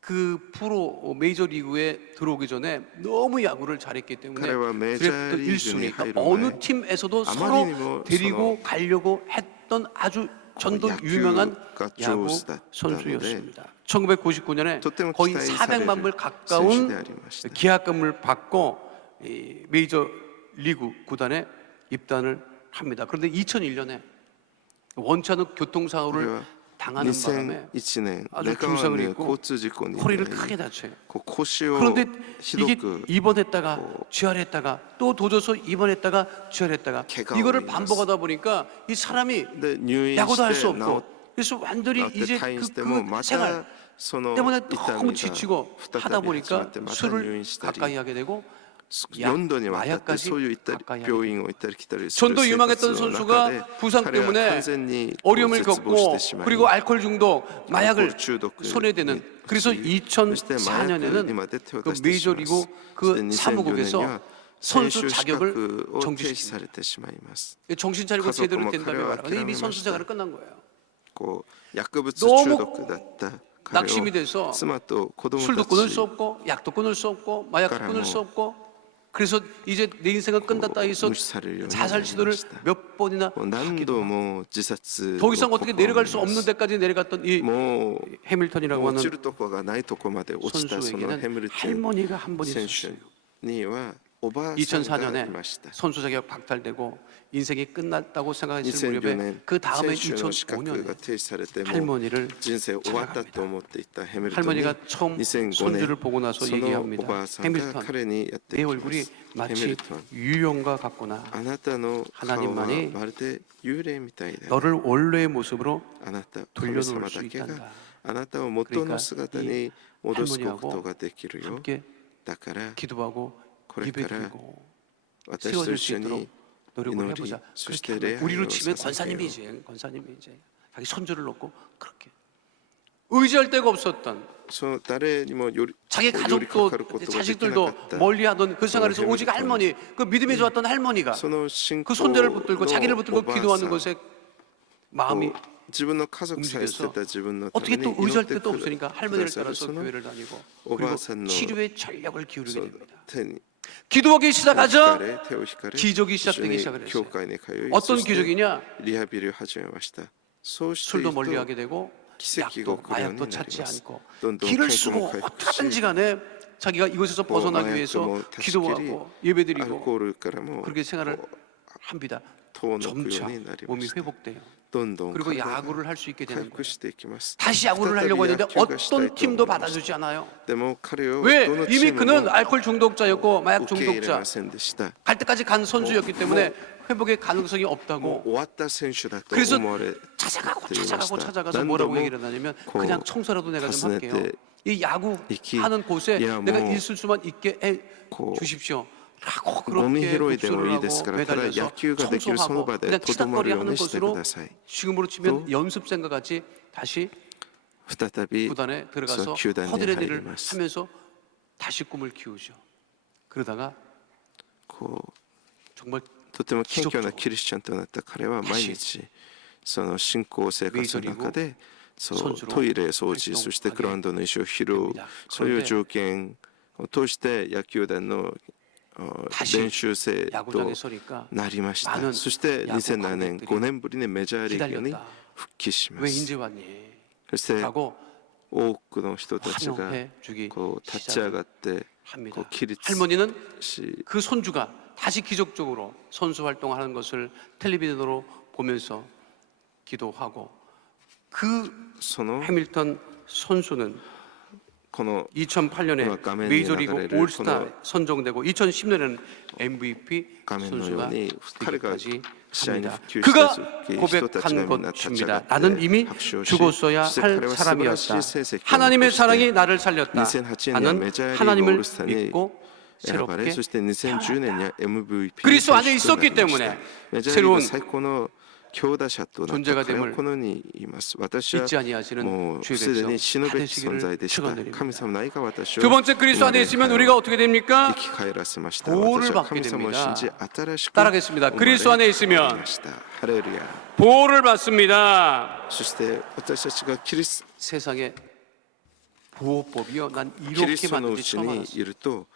그 프로 메이저 리그에 들어오기 전에 너무 야구를 잘했기 때문에彼はメジャー 드래프트 リーグ 1순위 に入る 그러니까 前 어느 팀에서도 서로 아마리니모 데리고 가려고 했던 아주 전도 야구가 유명한 야구 上手だったので 선수였습니다. 1999년에 とても 거의 期待される 400만 불 選手 가까운 でありました。 계약금을 받고 이 메이저 리그 구단에 입단을 합니다. 그런데 2001년에 원치 않은 교통사고를 당하는 바람에 2001年 아주 レカワ 중상을 の 입고 交通事故に 허리를 出会い 크게 다쳐요. こう腰を 그런데 ひど 이게 く 입원했다가 재활했다가 또 도져서 입원했다가 재활했다가 개가 이거를 오르는 반복하다 보니까 이 사람이 で入院 야구도 할 수 して治 없고 그래서 완전히 って 이제 退院して 그 もま 생활 たその 때문에 痛み 너무 が 지치고 再 하다 び始まっ 보니까 てまた入 술을 院したり 가까이 하게 되고 4度にわたってそういう行ったり 가까이 病院を行ったり来たりする 전도 生 유망했던 活の中で 선수가 부상 彼は 때문에 完全に 어려움을 絶望 겪고 してしまい 그리고 알코올 중독, 마약을 알코올 중독 손에 대는 그래서 2004년에는 그 메이저리그 그 사무국에서 선수 자격을 정지시킵니다. されてしまいます。 정신 차리고 제대로 된 다음에 가족과 말하는데 이미 결혼을 선수 생활은 끝난 거예요. こう薬物 너무 中毒だった彼 낙심이 を 돼서 妻と子供 술도 た 끊을 ち 수 없고 약도 끊을 수 없고 마약도 끊을 수 없고 그래서 이제 내 인생은 끝났다 해서 無視されるようになり 자살 ま 시도를 した。 몇 번이나 もう何度も自殺 더 を 이상 어떻게 내려갈 수 없는 데까지 내려갔던 이 もう 해밀턴이라고 落ち 하는 るとこがないとこまで落ちたそのヘムル 선수에게는 テン 할머니가 한 분 選 있었어요. 手にはおばあさんがい 2004년에 ました。 선수 자격 박탈되고 인생이 끝났다고 생각했을 2004 무렵에 年 그 다음에 選手の資格が 2005년에 停止されてもう 할머니를 人生終わったと思っていたヘミルトンに 할머니가 처음 2005 손주를 年 보고 나서 そのお 얘기합니다. ばあさんが 해밀턴, 彼にやって 내 きま 얼굴이 す。ヘミ 마치 ルトン 유령과 같구나. あなたの顔は 하나님만이 まるで幽霊みたいだ。 너를 원래의 모습으로 あなた 돌려놓을 神様 수 だけ 있단다. があなたを元の姿に戻すことができるよ。 함께 だから 기도하고 그래, 예배 그래. 드리고 私と 세워질 一 수 緒に 있도록 노력을 이노리, 해보자. 수시대 그렇게 하면 레하이로 우리로 치면 사사게요. 권사님이 이제 자기 손주를 놓고 그렇게 의지할 데가 없었던 そう誰にもより 자기 寄りかかる 가족도 ことができなか 자식들도 った 멀리하던 그 생활에서 그런 오직 해밀턴. 할머니 그 믿음이 좋았던 할머니가 その信 그 仰 손자를 붙들고 の 자기를 붙들고 おばあさん 기도하는 것에 마음이 自分の家族さえ捨てた自分のため 어떻게 に 또 祈 의지할 って 데도 く 없으니까 だ 할머니를 さる 따라서 その 교회를 다니고 お 그리고 ばあさんの 치료에 전력을 기울이게 その 됩니다. 手に 기도하기 手を 시작하자 引かれ 기적이 一緒 시작되기 に 시작을 教 했어요. 会に通い 어떤 そして 기적이냐? リハビリを始めましたそうしてい 술도 る 멀리하게 と 되고 奇跡が 약도 起こるように 마약도 なり 찾지 ます 않고 どんどん 길을 健康 쓰고 も回復し 어떻든지 간에 자기가 이곳에서 벗어나기 마약도 위해서 뭐 다시 기도하고 アル 예배드리고 コールからも 그렇게 생활을 こう 합니다. 塔の供養 점차 になりま 몸이 した。 회복돼요. どんどん 그리고 体が 야구를 할 수 있게 回 되는 復 거예요. していきます 다시 야구를 하려고 했는데 어떤 팀도 받아주지 않아요. でも彼を 왜 どのチ 이미 ーム 그는 も 알코올 중독자였고 마약 受け入れ 중독자 ませんでした 갈 때까지 간 선수였기 때문에 회복의 가능성이 もう 없다고 終わった選手だと 그래서 思われ 찾아가고 드리고 찾아가고 싶다. 찾아가서 난 뭐라고 너무 얘기를 하냐면 고- 그냥 청소라도 내가 좀 가슴에 할게요. 때 이 야구 익히 하는 곳에 야, 내가 뭐 있을 수만 있게 해 고- 주십시오. 라고 ゴミ 그렇게 拾いでも 독서를 いいです 하고 からただ 매달려서 野球ができるその 청소하고 場で 그냥 とどまる 치닥거리 よう 하는 にしてく 것으로 ださい 지금으로 치면 연습생과 같이 다시 再び 구단에 そ 들어가서 の球団に 허들의 入り 일을 ます 하면서 다시 꿈을 키우죠. 그러다가 こう 정말 とても謙虚なキリスチャンとなった彼は毎日その信仰生活の中でそうトイレ掃除そしてグラウンドの石を拾うそういう条件を通して野球団の練習生と 야구장에 서니까 なりました 많은 そして2007年 야구 5年ぶりにメジャーリーグに 기다렸다. 復帰しま 왜 す 이제 왔니? そして 라고 多くの人たちが 환영해 주기 こう立ち上がって 합니다. こう起立 할머니는 し 그 손주가 다시 기적적으로 선수 활동하는 것을 텔레비전으로 보면서 기도하고 그 その 해밀턴 선수는 この 2008년에 가면이 메이저리그 나가래를 올스타 코너- 선정되고 2010년에는 MVP 画面のよ 선수가 うに彼が 되기까지 試合に 합니다. 復旧した 그가 時人たちが 고백한 みんな立ち上が 것입니다. って 나는 이미 拍手をし 죽었어야 そして 할 彼は素晴らしい 사람이었다. 成績を 하나님의 残して 사랑이 나를 살렸다. 2008年 나는 메이저리그 하나님을 올스타에 믿고 選ばれ 새롭게 そして2010年には MVP 그리스도 안에 選手となり 있었기 ました 때문에 メジャーリー 새로운 グ最高の強打者となった 존재가 彼は 됨을 このように言います私は 잊지 아니하시는 もう 주의 すでに 백성 死ぬべき存在 받으시기를 でした 축원드립니다. 神様の愛が私を 두 번째 그리스도 안에 있으면 우리가 어떻게 生 됩니까? き返らせました 보호를 私は 받게 神様を信じ 됩니다. 新しく 따라하겠습니다. 生まれ 그리스도 안에 있으면 変わりましたハレルヤ 보호를 받습니다. そして私たちがキリス 세상에 보호법이요. 난 キリ 이렇게 ストの 만든지 うち 처음 に 알았어요. いると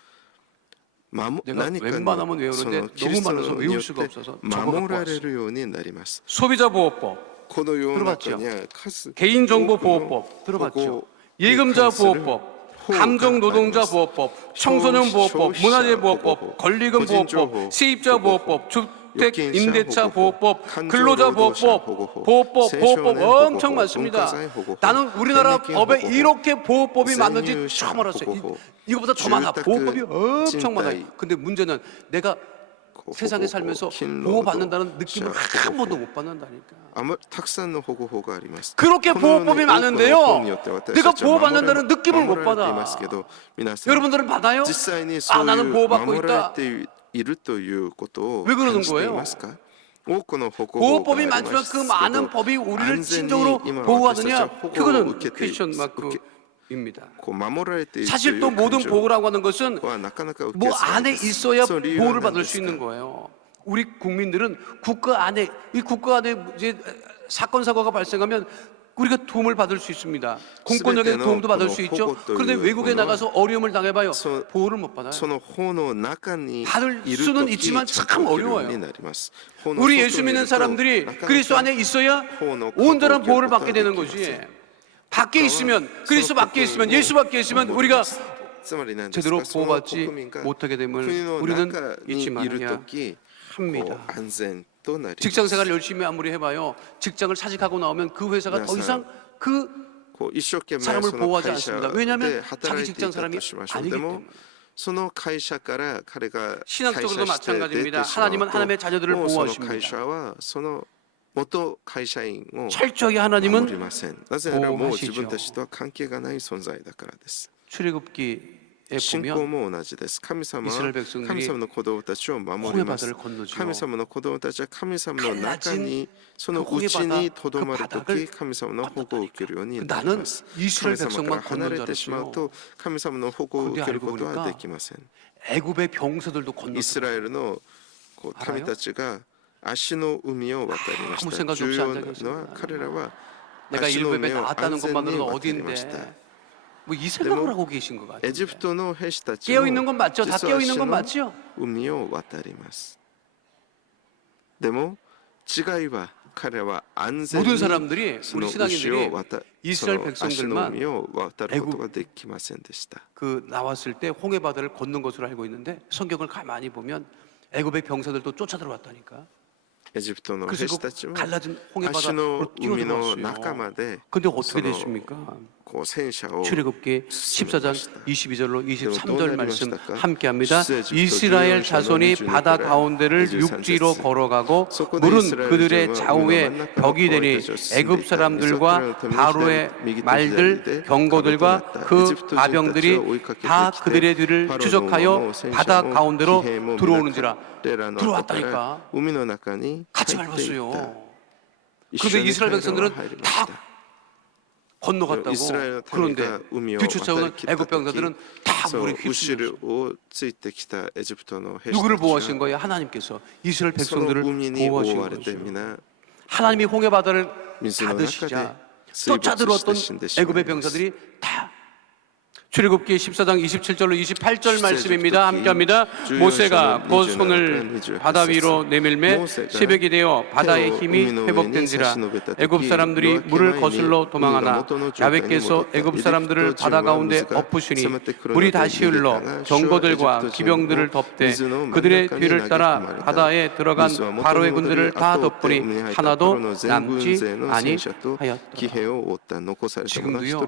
何 내가 か 웬만하면 の 외우는데 そのキリ 너무 スト 많아서 によ 외울 っ 수가 て 없어서 守 적어갖고 られ 왔어요. るようになります 소비자 보호법, この世の中 들어봤죠? には数 개인정보 보호법 들어봤죠? 예금자 보호법, 감정 노동자 보호법, 청소년 보호법, 문화재 보호법, 권리금 보호법, 세입자 보호법, 주택 임대차 보호법, 근로자 보호법, 보호법 엄청 많습니다. 나는 우리나라 법에 이렇게 보호법이 많은지 처음 알았어요. 이거보다 더 많아. 보호법이 엄청 많아요. 근데 문제는 내가 세상에 살면서 보호받는다는 느낌을 한 번도 못 받는다니까. たくさんの保護法があります 그렇게 このように 보호법이 多くの 많은데요. 法によって私 내가 たちは 보호받는다는 느낌을 못 守られてい 받아. ますけど皆さん 여러분들은 받아요? 実際にそう 아 いう 나는 보호받고 守ら 있다. れているということを 왜 그러는 感じていますか多くの保護法が 보호법이 ありま 많지만 す 그 け 많은 ど 법이 우리를 安全に 진정으로 今私たちは 보호하느냐? 保護を 그거는 受けてい 퀘스천 受け 마크입니다. こう守られているとい 사실 う 또 모든 感情 보호라고 하는 것은 はなかなか受け 뭐 づらい 안에 です 있어야 その理由は 보호를 何 받을 で 수 す 있는 か 거예요. 우리 국민들은 국가 안에 이 국가 안에 이제 사건 사고가 발생하면 우리가 도움을 받을 수 있습니다. 공권력의 도움도 받을 수 있죠. 그런데 외국에 나가서 어려움을 당해봐요. 보호를 못 받아요. その法の中に 받을 いる 수는 時 있지만 ちゃんと 참 受けるよう 어려워요. になります法の 우리 外 예수 にい 믿는 ると 사람들이 なかなか 그리스도 안에 있어야 온전한 보호를 받게 되는 것이 밖에 있으면 그리스도 밖에 있으면 예수 밖에 있으면 우리가 つまり何です 제대로 かその 보호받지 国民が 못하게 国 됨을 の 우리는 中に 잊지 いる 말아야 時こ 합니다. う安全となります 직장 생활 열심히 아무리 해봐요. 직장을 사직하고 나오면 그 회사가 더 이상 그 こう一生懸命 사람을 その 보호하지 会社 않습니다. で 왜냐하면 働 자기 いてい 직장 た 사람이 としましょう 아니기 でも 때문에 その会社から彼が退社 신학적으로도 して出 마찬가지입니다. てしまう 하나님은 하나님의 と 자녀들을 もうその 보호하십니다. 会社はその元会社員を 철저히 守り 하나님은 ませんなぜならもう 보호하시죠. 自分たちとは関係がない存在だからです 출애굽기에 信仰 보면 も同じです神様 이스라엘 は 백성들이 神様の子供たちを守ります 홍해 바다를 건너지요. 神様の子供たちは神様の中に 갈라진 その 그 内 홍해 に 바다 とどまる 그 時 바닥을 神様の保護を受けるようになり 나는 ます 이스라엘 神様から 백성만 離 건넌 れてしまう 줄 と神様の保護を受けることはできません 애굽의 병사들도 イス 건넜어요. ラエルのこう民たちが足の海を渡りまし 아무 た 생각 重 없이 要 앉아 なのは 계십니다. 彼らは 내가 足の 일곱에 海を 나왔다는 安全に 것만으로도 渡りました 어디인데 뭐 이 생각을 하고 계신 것 エ 같아요. ジプトの兵士たち 깨어 も 있는 건 맞죠? 다 実 깨어 は 있는 足 건 の 맞죠? 海を渡りますでも違いは彼らは安全 모든 に 사람들이 そ 우리 の牛 신앙인들이 を渡そ 이스라엘 の足の 백성들만 海を渡ることができませんでした 그 나왔을 때 홍해 바다를 건넌 것으로 알고 있는데 성경을 가만히 보면 애굽의 병사들도 쫓아 들어왔다니까. エジプトの兵 그래서 士たち 그 も 갈라진 足 홍해바다로 の海の 뛰어들어왔어요. 中まで 근데 어떻게 その 됐습니까? こう戦車を 출애굽기 14장 22절로 23절 말씀 어떠 함께합니다. 출애굽기 이스라엘 14장 자손이 22절 바다 가운데를 23절 육지로 걸어가고 소코데 물은 이스라엘 그들의 자손은 좌우에 물은 벽이 되니 만났다고 애굽 거의 사람들과 되었습니다. 바로의 미기 말들 기다리되 경고들과 가보다 그 이집트 마병들이 진tat지와 다 오이카케 그들의 뒤를 바로 추적하여 노모, 바다 센샤모, 가운데로 기헤모, 들어오는지라. 미나카레라노 들어왔다니까. 아토카라海の中に 같이 入っていった 밟았어요. 一 그런데 緒に 이스라엘 彼らは 백성들은 入りまし 다 た 건너갔다고. 이스라엘 그런데 타니가 우미와 뒤쫓아오는 왔다 애굽 병사들은 다 そう 물에 後 휩쓸렸어요. ろをついてきたエジプトの兵士 누구를 たち 보호하신 は 거예요? 하나님께서 이스라엘 その 백성들을 海に覆 보호하신 われて 거죠. 皆 하나님이 홍해바다를 水の中で 닫으시자 水没して 쫓아들어왔던 死んでしまい 애굽의 ます 병사들이 다 출애굽기 14장 27절로 28절 말씀입니다. 함께합니다. 모세가 곧 손을 바다 위로 내밀매 새벽이 되어 바다의 힘이 회복된지라. 애굽 사람들이 물을 거슬러 도망하나 야훼께서 애굽 사람들을 바다 가운데 엎으시니 물이 다시 흘러 경보들과 기병들을 덮되 그들의 뒤를 따라 바다에 들어간 바로의 군대를 다 덮으니 하나도 남지 아니하였더라. 지금도요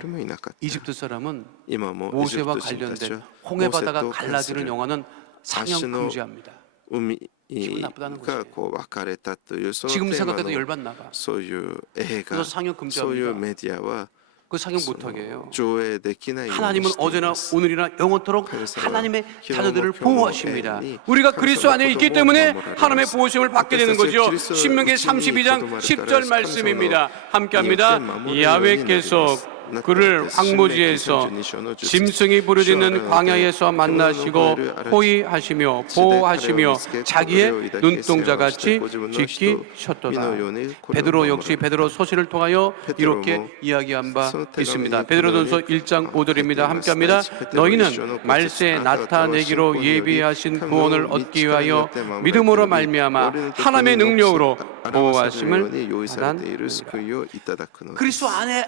이집트 사람은 今もエジプ 모세와 ト人たち 관련된 は 홍해바다가 モーセと関す 갈라지는 る 영화는 상영 다시는 금지합니다. 海 기분 나쁘다는 が 거죠. こう分かれたというその 지금 テーマ 생각해도 の 열받나 봐. そういう映 그래서 画 상영 そういう 금지합니다. メディアは 그 상영 その 못하게 해요. 上映できないように 하나님은 してい 어제나 ます 오늘이나 영원토록 그래서 하나님의 기도와 자녀들을 목표는 보호하십니다. 애니 우리가 그래서 그리스도 안에 있기 때문에 뭐라고 하나님의 했어요? 보호심을 받게 되는 그래서 거죠. 그리스도 신명기 의심이 32장 거듭말을 10절 따라 말씀입니다. 삼성으로 함께합니다. 이렇게 야훼께서 그를 황무지에서 짐승이 부르짖는 광야에서 만나시고 호위하시며 보호하시며 자기의 눈동자같이 지키셨도다. 베드로 역시 베드로 서신을 통하여 이렇게 이야기한 바 있습니다. 베드로전서 1장 5절입니다. 함께합니다. 너희는 말세에 나타내기로 예비하신 구원을 얻기 위하여 믿음으로 말미암아 하나님의 능력으로 보호하심을 받았느니라. 그리스도 안에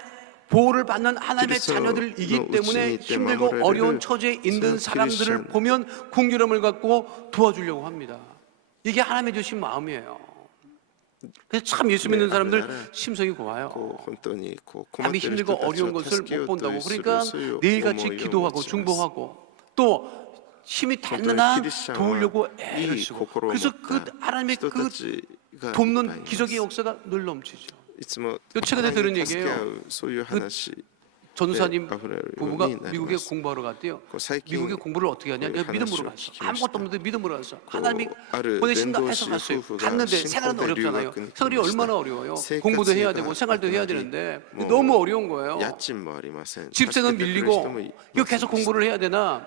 보호를 받는 하나님의 자녀들이기 때문에 힘들고 어려운 처지에 있는 사람들을 보면 긍휼함을 갖고 도와주려고 합니다. 이게 하나님의 주신 마음이에요. 그래서 참 예수 믿는 사람들 심성이 고와요. 남이 힘들고 어려운 것을 못 본다고. 그러니까 매일같이 기도하고 중보하고 또 힘이 닿는 한 도우려고 애를 쓰고 그래서 그 하나님의 그 돕는 기적의 역사가 늘 넘치죠. 최근에 들은 얘기예요. 전도사님 부부가 미국에 공부하러 갔대요. 미국에 공부를 어떻게 하냐? 믿음으로 갔어. 아무것도 없는데 믿음으로 갔어. 하나님이 보내신다 해서 갔어요. 갔는데 생활은 어렵잖아요. 생활이 얼마나 어려워요. 공부도 해야 되고 생활도 해야 되는데 너무 어려운 거예요. 집세는 밀리고 이거 계속 공부를 해야 되나?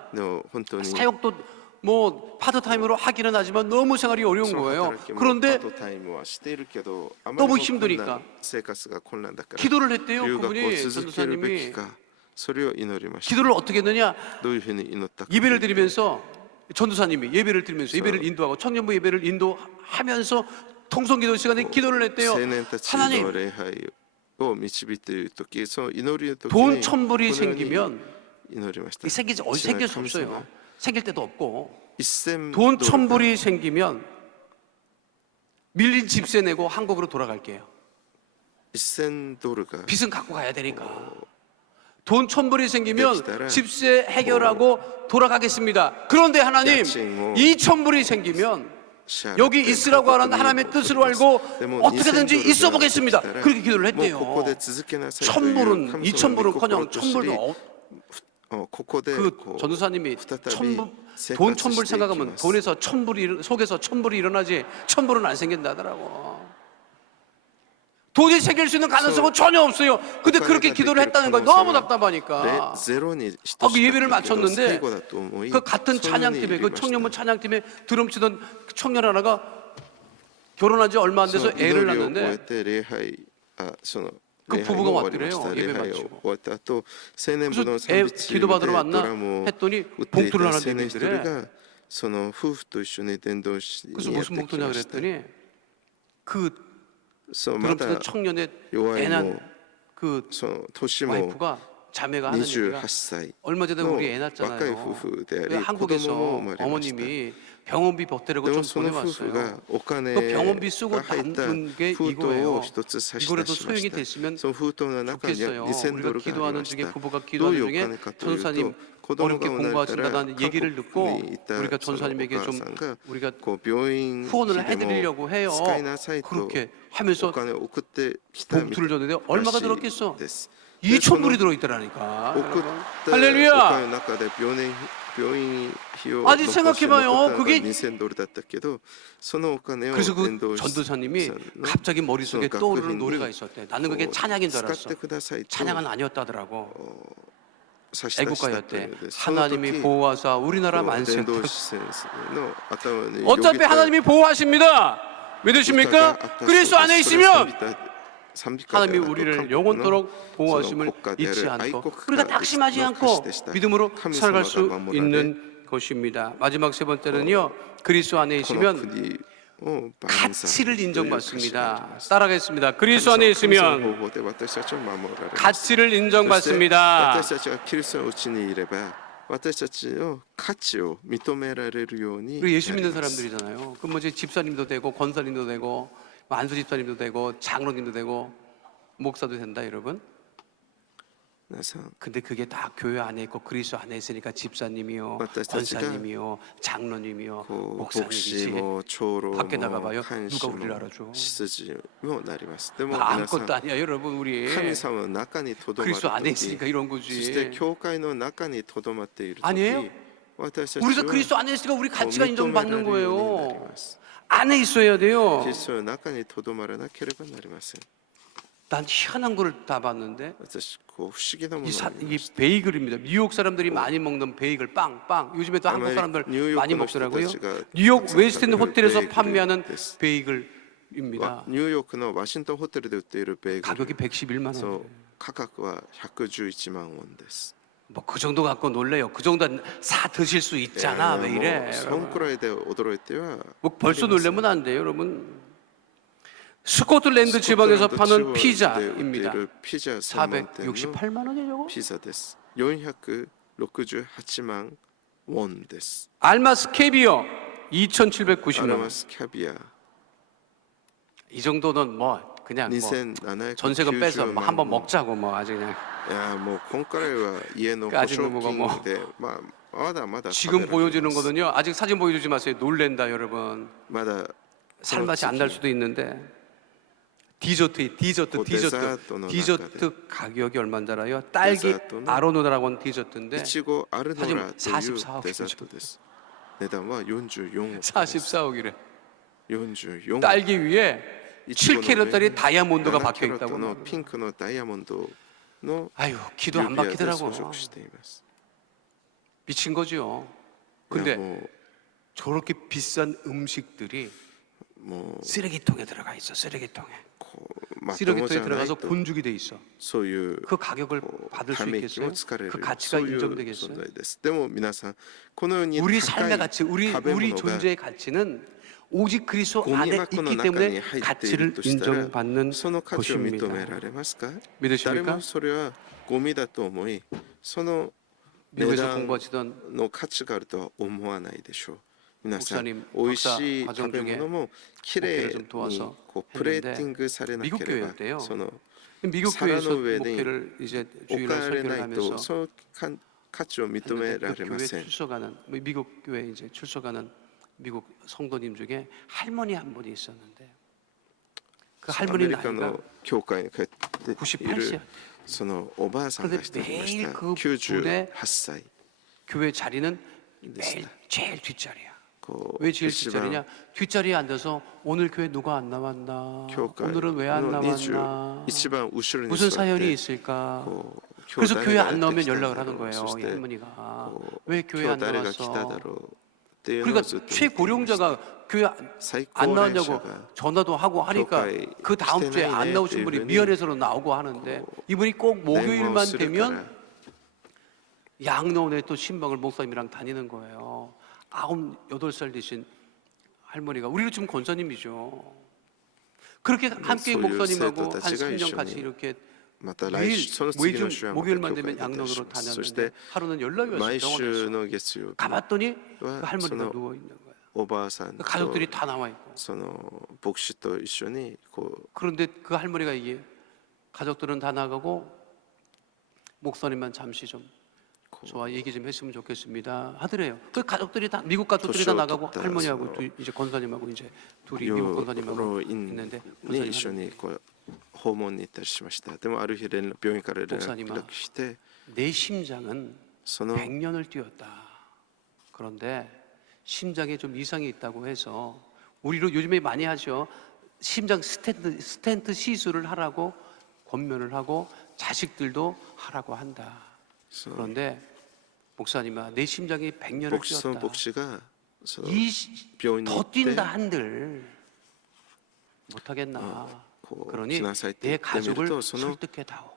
사역도 뭐 파트타임으로 하기는 하지만 너무 생활이 어려운 거예요. 그런데 너무 힘드니까 기도를 했대요. 그분이 전도사님이 기도를 어떻게 했느냐? 예배를 드리면서 전도사님이 예배를 드리면서 예배를 인도하고 청년부 예배를 인도하면서 통성기도 시간에 기도를 했대요. 하나님, 돈 천불이 생기면 생길 수 없어요. 생길 때도 없고 돈 천불이 생기면 밀린 집세 내고 한국으로 돌아갈게요. 빚은 갖고 가야 되니까 돈 천불이 생기면 집세 해결하고 돌아가겠습니다. 그런데 하나님 이 천불이 생기면 여기 있으라고 하는 하나님의 뜻으로 알고 어떻게든지 있어 보겠습니다. 그렇게 기도를 했대요. 천불은 이 천불은커녕 천불도 그 전도사님이 돈 천불 생각하면 돈에서 천불이 속에서 천불이 일어나지 천불은 안 생긴다더라고. 돈이 생길 수 있는 가능성은 전혀 없어요. 근데 그렇게 기도를 했다는 거예요. 너무 답답하니까. 그 예배를 마쳤는데 그 같은 찬양팀에 그 청년부 찬양팀에 드럼 치던 청년 하나가 결혼한 지 얼마 안 돼서 애를 낳는데 그 부부가 왔더래요. 예배 마치고. 그래서 애 기도 받으러 왔나 했더니 봉투를 하나 내밀더래. 그래서 무슨 봉투냐 그랬더니 그 드럼 치던 청년의 애난 그 와이프가 자매가 하는 얘기가 얼마 전에 우리 애 낳았잖아요. 한국에서 어머님이 병원비 보태려고 で 좀 もその夫婦 보내왔어요. がお金 그 병원비 쓰고 が入った 남은 게 封筒 이거예요. を一つ差し出 이거라도 しま 소용이 した 됐으면 その封筒の中に 좋겠어요. 2000 ド 우리가 ルがあり 기도하는 まし 중에 た 부부가 どう 기도하는 いうお 중에 金かというと 전사님 子供 어렵게 が生まれたら 공부하신다는 얘기를 韓 듣고 国に行った 우리가 そのお 전사님에게 母 좀 さんが 우리가 こう病院 후원을 費でも 해드리려고 해요. 使いなさいと 그렇게 お 하면서 金を送ってきたみたい 봉투를 줬는데 얼마가 들었겠어? です 2,000불이 들어있더라니까. 送った 할렐루야! お金の中で病院費を 아니 残して残った 생각해봐요. のが 그게 2000ドルだったけどそのお金を 그래서 그 伝道師 전도사님이 さんの 갑자기 머릿속에 그 떠오르는 그 노래가 흔히 있었대. 나는 그게 찬양인 줄 使っ 알았어. てくださいと 찬양은 아니었다더라고. 差し出したという 애국가였대. のでその時 하나님이 보호하사 우리나라 伝 만세. 道師先生の頭に 어차피 하나님이 보호하십니다. 믿으십니까? 그리스도 안에 있으면 하나님이 우리를 영원토록 보호하심을 잊지 않고 우리가 낙심하지 않고 믿음으로 살아갈 수 있는 것입니다. 마지막 세 번째는요. 그리스도 안에 있으면 가치를 인정받습니다. 따라가겠습니다. 그리스도 안에 있으면 가치를 인정받습니다. 私たちがキリストのうちにいれば私たちの価値を認められるように 우리 예수 なり 믿는 ます 사람들이잖아요. 그럼 뭐 이제 집사님도 되고 권사님도 되고 안수 집사님도 되고 장로님도 되고 목사도 된다 여러분. 皆さん 근데 그게 다 교회 안에 있고 그리스도 안에 있으니까 집사님이요,私たちが 권사님이요, 장로님이요, こう牧師 목사님이지. も長老も 밖에 나가봐요. 監 누가 視 우리를 も 알아줘? 執事もなりますでも 뭐 皆さん 아무것도 아니야 여러분 우리. 神様の中にとどまる 그리스도 안에 時 있으니까 이런 そして 거지. 教会の中にとどまっている 아니에요 時私たち 우리가 は 그리스도 안에 있으니까 우리 こう 가치가 認められ 인정받는 るようになり 거예요. ます 안에 있어야 돼요. キリストの中にとどまらなければなりません 난 희한한 거를 다 봤는데 私こう不思議なもの 이, があり 이 ました 베이글입니다. 뉴욕 사람들이 많이 먹는 베이글 빵. 요즘에 또 한국 사람들 뉴욕 많이 の人た 먹더라고요. ちが 뉴욕 항상 웨스트엔드 호텔에서 베이글 판매하는 です 베이글입니다. ニューヨークのワシントンホテルで売っているベーグル 가격이 111만 そう 원. 価格は111万ウォンです 뭐 그 정도 갖고 놀래요. 그 정도 사 드실 수 있잖아. 왜 이래? そんくらいで驚いては 뭐 벌써 놀래면 안 돼요, 여러분. 스코틀랜드 지방에서 파는 피자입니다. ピザ専門店の 468만 원이에요, 저거? ピザです468万ウォンです 알마스 캐비어 ア 2,790만 ラ 원. マスキャビア 이 정도는 뭐 그냥 뭐 2790 전세금 빼서 뭐 한번 万 먹자고 뭐 아주 그냥 いやもう今回は家の保証金でまあまだまだ 지금 보여주는 거는요. 아직 사진 보여주지 마세요. 놀랜다 여러분. まだ 살맛이 안 날 수도 있는데 디저트 가격이 얼마인지 알아요? 딸기 데자트는 아로노라고 하는 디저트인데 いちごアルノラという 44億デザートです値段は44億 44억이래. 44億 딸기 위에 7캐럿짜리 다이아몬드가 7 박혀 キャラット 있다고. のピンクのダイヤモンドの 아유 기도 안 指輪で 박히더라고. 装飾しています 미친 거죠. いや 근데 もう 저렇게 비싼 음식들이 もう 쓰레기통에 들어가 있어. 쓰레기통에. こうまとも 쓰레기통에 じゃない 들어가서 と 분죽이 돼 있어. そういう 그 가격을 こう 받을 た 수 め息 있겠어요? も疲れる 그 가치가 そういう 인정되겠어요? 存在ですでも皆さんこのように 우리 高 삶의 い 가치, 우리 食べ物が 존재의 가치는 오직 그리스도 안에 ゴミ箱の 있기 中 때문에 に入っている 가치를 としたら 인정받는 その価値を認 것입니다. められますか誰 믿으십니까? もそれはゴミだと思いその値 미국에서 段 공부하시던 の価値があるとは思わないでしょう皆さん 목사님 美味しい 박사 食べ 과정 중에 物もきれい 목회를 좀 도와서 にこうプレーティン 했는데 グされな 미국 ければ 교회였대요. その 미국 사람 교회에서 외에 목회를 이제 置 주일날 かれ 설교를 ないと 하면서 その価値を認め 했는데 ら 그 れま 교회 せん 출석하는 미국 교회 이제 출석하는 미국 성도님 중에 할머니 한 분이 있었는데 그 アメ 할머니 リカ 나이가 の教会に帰ってい 98세 るそのおばあさんが一人いました 그런데 매일 98歳 교회 자리는 됐어요. 매일 제일 뒷자리야. こう 왜 제일 一番 뒷자리냐? 뒷자리에 앉아서 오늘 교회 누가 안 나왔나? 教会 오늘은 왜 안 の 나왔나? 一番後ろに 무슨 座っ 사연이 て 있을까? こう 그래서 今日 교회 誰が 안 や 나오면 ってきたん 연락을 だ 하는 ろう 거예요. そし 이 て 할머니가 こう 왜 교회 今 안 日誰が来ただ 나왔어? ろうっていうのを 그러니까 ずっと見ていました 최고령자가 교회 안 最高齢者 나왔냐고 が 전화도 하고 하니까 교회에 그 다음 주에 안 시대나이네 나오신 분이 때문에 미안해서 나오고 하는데 이분이 꼭 電話を 목요일만 するから 되면 양로원에 또 신방을 목사님이랑 다니는 거예요. 98살 되신 할머니가 우리는 지금 권사님이죠. 그렇게 함께 소유 목사님하고 한 세대가 3년 이緒に 같이 이렇게 また 매일 来週その次 매주 の週はまた 목요일만 教会 되면 に出し 양로원으로 ますそし 다녔는데 て 하루는 연락이 왔어요. 毎週 병원에서 の月曜日 가봤더니 그 はそ 할머니가 の 누워 있는 거야. おばあさんと 가족들이 다 나와 있고. その牧師と一緒にこう 그런데 그 할머니가 이게 가족들은 다 나가고 목사님만 잠시 좀 저와 얘기 좀 했으면 좋겠습니다 하더래요. 그 가족들이 다 미국 가족들이 다 나가고 할머니하고 이제 권사님하고 이제 둘이 미국 권사님하고 病院 있는데 に一緒にこう訪問に行ったりしました。でもある日病院から連 목사님아 絡して 내 심장은 その 100년을 뛰었다. 그런데 심장에 좀 이상이 있다고 해서 우리로 요즘에 많이 하죠. 심장 스텐트 시술을 하라고 권면을 하고 자식들도 하라고 한다. 그런데 목사님아 내 심장이 100년을 牧師 뛰었다. 牧師がその 더 病院に行って 뛴다 한들 못하겠나. こう 그러니 来なさいって 내 言ってみ 가족을 るとその 설득해다오.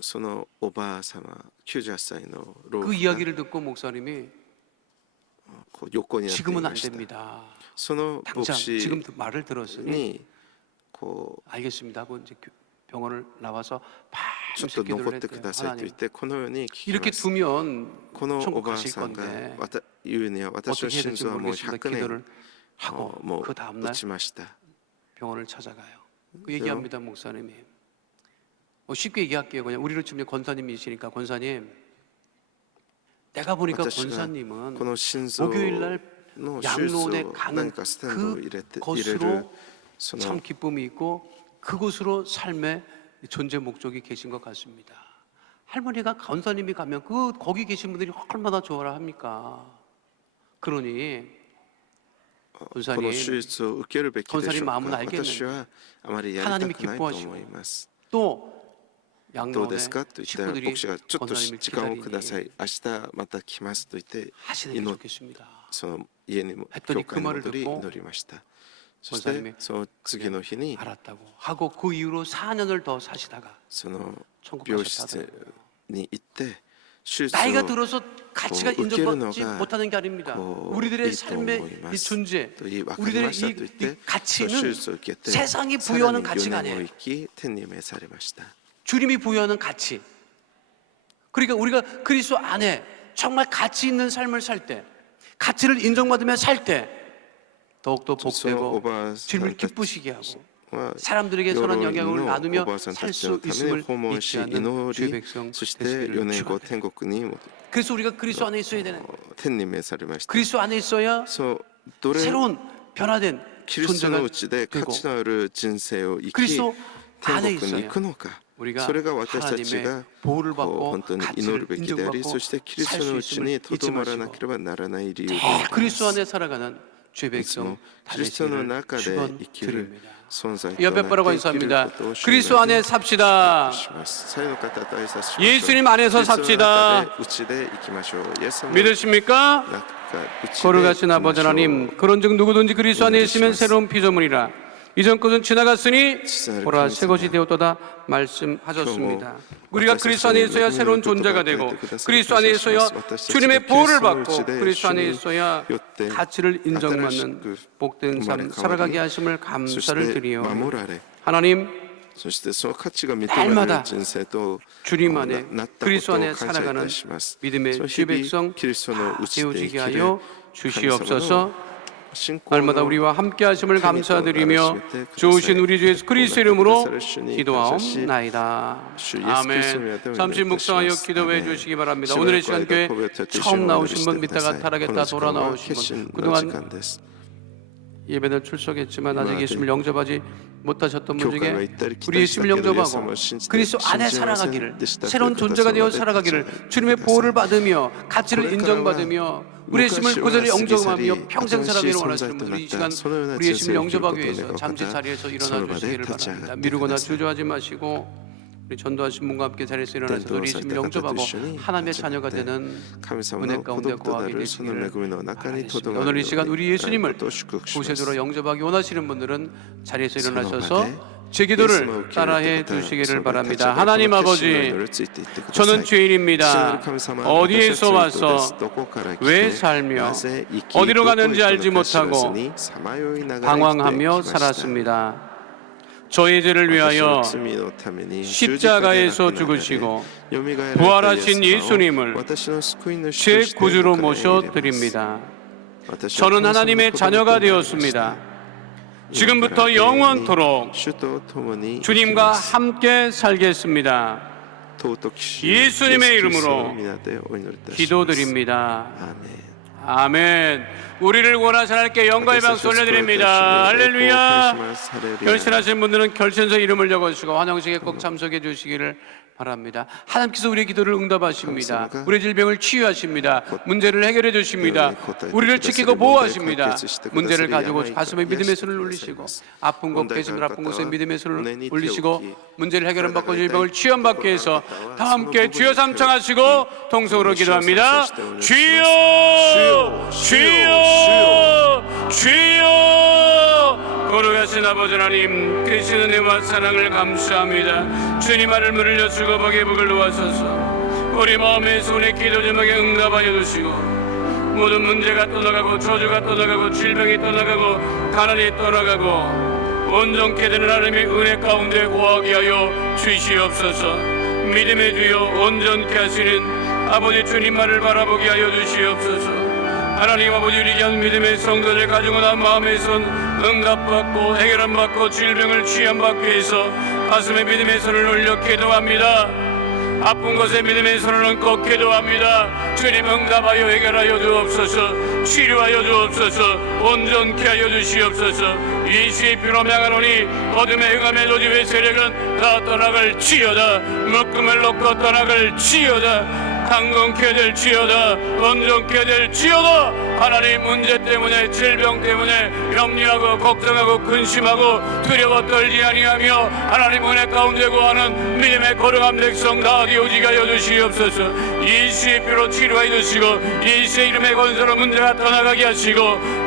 そのおばあ様98歳の老 그 婦が 이야기를 듣고 목사님이 こう横になってい 지금은 ま 안 した 됩니다. その 당장 牧師 지금 말을 들었으니 にこ 알겠습니다 하고 이제 병원을 나와서 うちょっ 밤새 と 기도를 残って 했대요. くださいと言っ 하나님 てこのように聞き 이렇게 ます 두면 このお 천국 ばあ 가실 さんが 건데 言うには私の 어떻게 해야 心 될지 臓はもう 모르겠습니다. 100 기도를 年 하고 もう 그 다음날 打ちました 병원을 찾아가요. 그 얘기합니다 목사님이. 쉽게 얘기할게요. 그냥 우리로 치면 권사님이시니까 권사님 내가 보니까 私が 권사님은 この心臓 목요일날 の手術 양론에 を 가는 何かステントを入れる 그것으로 そ 참 の 기쁨이 있고 그곳으로 삶의 존재 목적이 계신 것 같습니다. 할머니가 권사님이 가면 거기 계신 분들이 얼마나 좋아라 합니까? 그러니 この 권사님 手術を受けるべきでしょう 권사님 か 마음은 알겠는데 私はあまりやりた 하나님이 くないと思います 또 どうで 양론의 すかと言ったら 식구들이 牧師がちょっと 권사님을 時間をくださ 기다리니 い明日また来ますと言って 하시는 게 祈っ 좋겠습니다. その家にも 했더니 教会に 그 말을 戻り 듣고 祈りましたそし 권사님이 てその次の日に 알았다고 하고 그 이후로 4년을 더 사시다가 その 천국 病 가셨다고. 室に行って手術 나이가 を 들어서 가치가 그 인정받지 의견어가 못하는 게 아닙니다. 그 우리들의 이 삶의 또 이 존재, 또 이 우리들의 와카리마시다 또 이 이때 가치는 手術を受けて 세상이 さら 부여하는 に 가치가 4年を 아니에요. 生き天に召されました 주님이 부여하는 가치. 그러니까 우리가 그리스도 안에 정말 가치 있는 삶을 살 때, 가치를 인정받으며 살 때 더욱더 そのお 복되고 ばあさん 주님을 たち 기쁘시게 하고 は 사람들에게 선한 病院 영향을 のお 나누며 ばあさんた 살 ちの 수 ため 있음을 訪問 잊지 し 않는 祈 주의 り 백성 そして 되시기를 4年後 축원합니다. 天国に 그래서 우리가 그리스도 안에 있어야 되는 天に召されました 그리스도 안에 있어야 そうどれ 새로운 변화된 キリストの 존재가 うちで価 되고 値のある人生を生き 그리스도 天 안에 国に 있어야 行くのか 우리가 それが私たち 하나님의 が 보호를 こう 받고 本当に祈る 가치를 べきであり 인정받고 そしてキリス 살 トの 수 うち 있음을 にと 잊지 どまらな 마시고 ければならない理由で 그리스도 안에 살아가는 주의 いつも 백성 キリストの 다되시기를 中で生きる 축원드립니다. 存在と 옆에 な 바라고 って生きる 인사합니다. ことを主 그리스도 안에 に 삽시다. します最後の方と挨拶しましょう 예수님 안에서 キリストの 삽시다. 中でうちで生きましょうイエス様の 믿으십니까? 中うちで 거룩하신 生き 아버지 ましょう 하나님, 그런즉 누구든지 그리스도 안에 있으면 믿으시겠습니다. 새로운 피조물이라. 이전 것은 지나갔으니 지나갈 보라 것은 새 것이 되었도다 말씀하셨습니다. 우리가 그리스도 안에 있어야 새로운 존재가 되고 그리스도 안에 있어야 주님의 보호를 받고 그리스도 안에 있어야 가치를 인정받는 복된 삶 살아가게 하심을 そし 감사를 て 드리오. 守られ 하나님 そしてその価値が認められる 날마다 人生と 주님 안에 なったこ 그리스도 とを 안에 感謝い 살아가는 たします 믿음의 その 주의 日々 백성 キリストの 다 うちで生 되어지게 きる 하여 神様 주시옵소서. の信仰 날마다 の 우리와 함께 하심을 감사드리며 좋으신 우리 주 예수 그리스도 이름으로 기도하옵나이다. 아멘. 잠시 묵상하여 기도해 주시기 바랍니다. 오늘의 시간 교회 처음 나오신 분, 믿다가 타락했다 돌아 나오신 분, 그동안 예배는 출석했지만 아직 예수님을 영접하지 못하셨던 분 중에 우리 예수님을 영접하고 그리스도 안에 살아가기를, 새로운 존재가 되어 살아가기를, 주님의 보호를 받으며 가치를 인정받으며 우리 예수님을 고전히 영접하며 평생 살아가기를 원하시는 분들 이 시간 우리 예수님을 영접하기 위해서 잠시 자리에서 일어나 주시기를 바랍니다. 미루거나 주저하지 마시고 우리 전도하신 분과 함께 자리에서 일어나셔서 우리 예수님을 영접하고 하나님의 자녀가 되는 은혜 가운데 거하게 되시기를 바라겠습니다. 오늘 이 시간 우리 예수님을 구세주로 영접하기 원하시는 분들은 자리에서 일어나셔서 제 기도를 따라해 주시기를 바랍니다. 하나님 아버지, 저는 죄인입니다. 어디에서 와서 왜 살며 어디로 가는지 알지 못하고 방황하며 살았습니다. 저의 죄를 위하여 십자가에서 죽으시고 부활하신 예수님을 제 구주로 모셔드립니다. 저는 하나님의 자녀가 되었습니다. 지금부터 영원토록 주님과 함께 살겠습니다. 예수님의 이름으로 기도드립니다. 아멘. 우리를 원하신 하나님께 영광의 박수 올려드립니다. 할렐루야. 결신하신 분들은 결신서 이름을 적어주시고 환영식에 꼭 참석해 주시기를 바랍니다. 하나님께서 우리의 기도를 응답하십니다. 우리의 질병을 치유하십니다. 문제를 해결해 주십니다. 우리를 지키고 보호하십니다. 문제를 가지고 가슴에 믿음의 손을 올리시고 아픈 곳 계신 아픈 곳에 믿음의 손을 올리시고 문제를 해결받고 질병을 치유받기 위해서 다 함께 주여 삼창하시고 통성으로 기도합니다. 주여 주여 주여. 거룩하신 아버지 하나님, 크신 은혜와 사랑을 감사합니다. 주님 아를 물을 여쭈고 복의 복을 놓아소서. 우리 마음의 손에 기도 제목에 응답하여 주시고 모든 문제가 떠나가고 저주가 떠나가고 질병이 떠나가고 가난이 떠나가고 온전케 되는 하나님의 은혜 가운데 거하게 하여 주시옵소서. 믿음의 주여 온전케 하시는 아버지 주님만을 바라보게 하여 주시옵소서. 하나님 아버지, 우리 귀한 믿음의 성도들 가지고 난 마음의 손 응답받고 해결함받고 질병을 치유함받기 위해서 가슴에 믿음의 손을 올려 기도합니다. 아픈 곳에 믿음의 손을 얹고 기도합니다. 주님 응답하여 해결하여 주옵소서. 치료하여 주옵소서. 온전케 하여 주시옵소서. 예수의 피로 명하노니 어둠의 흑암의 노집의 세력은 다 떠나갈지어다. 묶음을 놓고 떠나갈지어다. 강건케 될지어다. 온전케 될지어다. 하나님, 문제 때문에 질병 때문에 염려하고 걱정하고 근심하고 두려워 떨지 아니하며 하나님 은혜 가운데 구하는 믿음의 거룩한 백성 다 되어지게 하여 주시옵소서. 예수의 피로 치료하여 주시고 예수의 이름의 권세로 문제가 떠나가게 하시고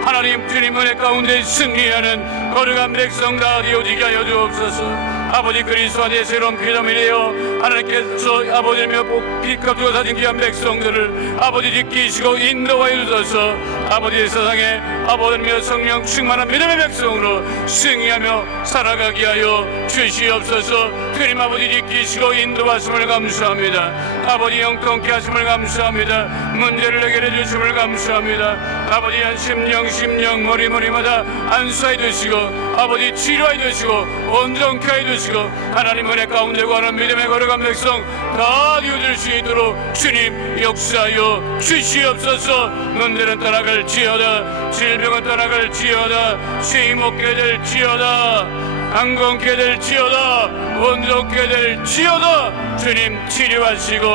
하나님 주님 은혜 가운데 승리하는 거룩한 백성 다 되어지게 하여 주옵소서. 아버지, 그리스도 안에 새로운 피조물이 되어 하나님께서 아버지며 피 값주고 사신 귀한 백성들을 아버지 지키시고 인도하여 주소서. 아버지, 세상에 아버지며 성령 충만한 믿음의 백성으로 승리하며 살아가게 하여 주시옵소서. 주님 아버지 지키시고 인도하심을 감사합니다. 아버지 영통케 하심을 감사합니다. 문제를 해결해 주심을 감사합니다. 아버지 한 심령 머리마다 안수해 주시고 아버지 치료해 주시고 온전케 해 주시고 하나님 은혜 가운데 구하는 믿음의 거룩한 백성 다 되어줄 수 있도록 주님 역사하여 주시옵소서. 문제는 떠나갈지어다. 질병은 떠나갈지어다. 쉼 얻게 될지어다. 강건케 될지어다. 온전케 될지어다. 주님 치료하시고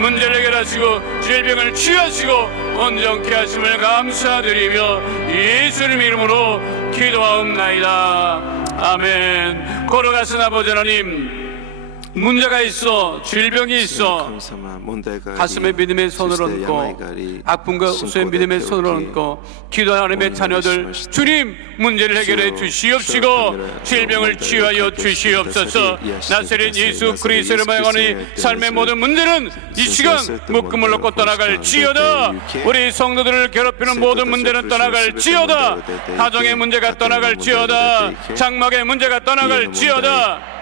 문제를 해결하시고 질병을 치유하시고 온전케 하심을 감사드리며 예수님 이름으로 기도하옵나이다. 아멘. 거룩하신 아버지 하나님, 문제가 있어, 질병이 있어, 가슴에 믿음의 손을 얹고 아픈 곳에 믿음의 손을 얹고 기도하는 하나님의 자녀들, 주님 문제를 해결해 주시옵시고 질병을 치유하여 주시옵소서. 나사렛 예수 그리스도를 말하니 삶의 모든 문제는 이 시간 묶음을 놓고 떠나갈지어다. 우리 성도들을 괴롭히는 모든 문제는 떠나갈지어다. 가정의 문제가 떠나갈지어다. 장막의 문제가 떠나갈지어다.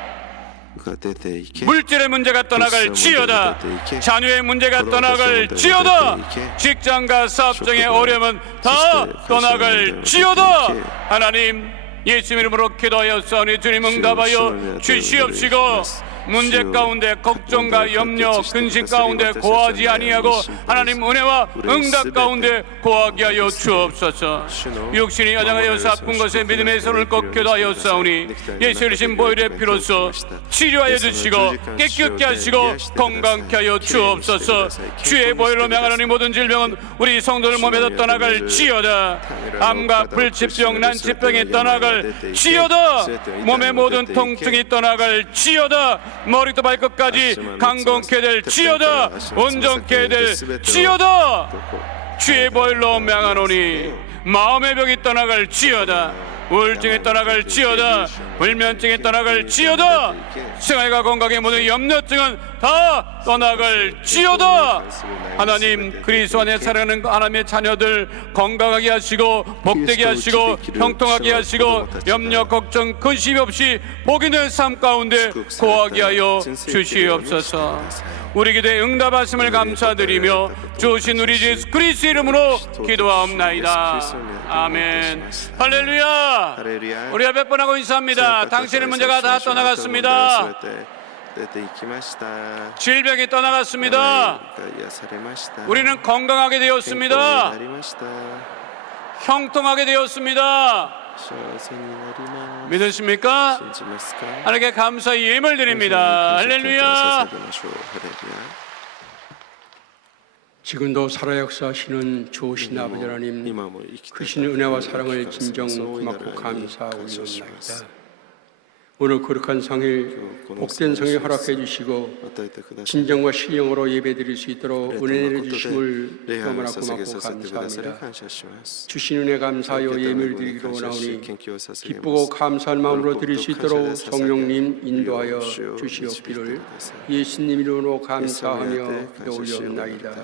물질의 문제가 떠나갈지어다. 자녀의 문제가 떠나갈지어다. 직장과 사업장의 어려움은 다 떠나갈지어다. 하나님, 예수 이름으로 기도하였사오니 주님 응답하여 주시옵시고 문제 가운데 걱정과 염려 근심 가운데 고하지 아니하고 하나님 은혜와 응답 가운데 고하게 하여 주옵소서. 육신이 여장하여서 아픈 것에 믿음의 손을 꼭 기도하였사오니 예수 이르신 보혈의 피로써 치료하여 주시고 깨끗게 하시고 건강케 하여 주옵소서. 주의 보혈로 명하노니 모든 질병은 우리 성도들 몸에서 떠나갈지어다. 암과 불치병 난치병이 떠나갈지어다. 몸의 모든 통증이 떠나갈지어다. 머리부터 발끝까지 강건케 될지어다. 온전케 될지어다. 주의 보혈로 명하노니 마음의 병이 떠나갈지어다. 우울증이 떠나갈지어다. 불면증이 떠나갈지어다. 생활과 건강의 모든 염려증은 다 떠나갈지어다. 하나님, 그리스도 안에 살아가는 하나님의 자녀들 건강하게 하시고 복되게 하시고 형통하게 하시고 염려 걱정 근심 없이 복이 있는 삶 가운데 거하게 하여 주시옵소서. 우리 기도에 응답하심을 감사드리며 주신 우리 예수 그리스도 이름으로 기도하옵나이다. 아멘. 할렐루야. 우리가 백번하고 인사합니다. 당신의 문제가 다 떠나갔습니다. 질병이 떠나갔습니다. 우리는 건강하게 되었습니다. 형통하게 되었습니다. 믿으십니까? 하나님께 감사의 예물 드립니다. 할렐루야. 지금도 살아 역사하시는 좋으신 아버지 하나님, 크신 은혜와 사랑을 진정 고맙고 감사올리옵나이다. 오늘 거룩한 성일, 복된 성일 허락해 주시고 진정과 신령으로 예배드릴 수 있도록 은혜 내려주심을 너무나 고맙고 감사합니다. 주신 은혜 감사하여 예물 드리기로 원하오니 기쁘고 감사한 마음으로 드릴 수 있도록 성령님 인도하여 주시옵기를 예수님 이름으로 감사하며 기도 올리옵나이다.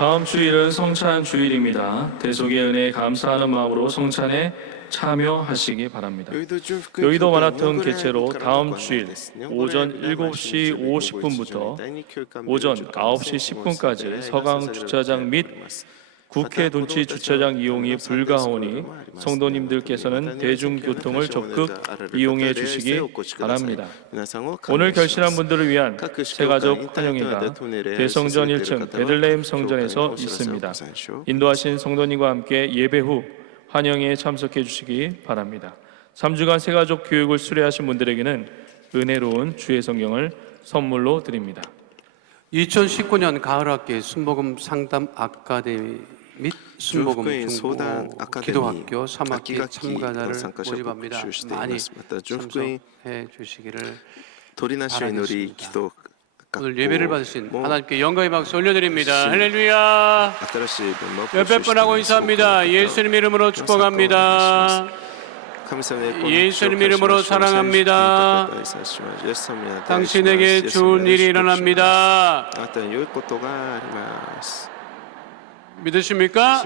다음 주일은 성찬 주일입니다. 대속의 은혜에 감사하는 마음으로 성찬에 참여하시기 바랍니다. 여의도 마라톤 개최로 다음 주일 오전 7시 50분부터 오전 9시 10분까지 서강 주차장 및 국회 돈치 주차장 이용이 불가하오니 성도님들께서는 대중교통을 적극 이용해 주시기 바랍니다. 오늘 결신한 분들을 위한 새가족 환영회가 대성전 1층 베들레헴 성전에서 있습니다. 인도하신 성도님과 함께 예배 후 환영회에 참석해 주시기 바랍니다. 3주간 새가족 교육을 수료하신 분들에게는 은혜로운 주의 성경을 선물로 드립니다. 2019년 가을학기 순복음 상담 아카데미 및 순복음 중고 기도학교 3학기 참가자를 모집합니다. 많이 참석해 주시기를 바라겠습니다. 오늘 예배를 받으신 하나님께 영광의 박수 올려드립니다. 할렐루야. 몇백 번 하고 인사합니다. 예수님 이름으로 축복합니다. 예수님 이름으로 사랑합니다. 당신에게 좋은 일이 일어납니다. 믿으십니까?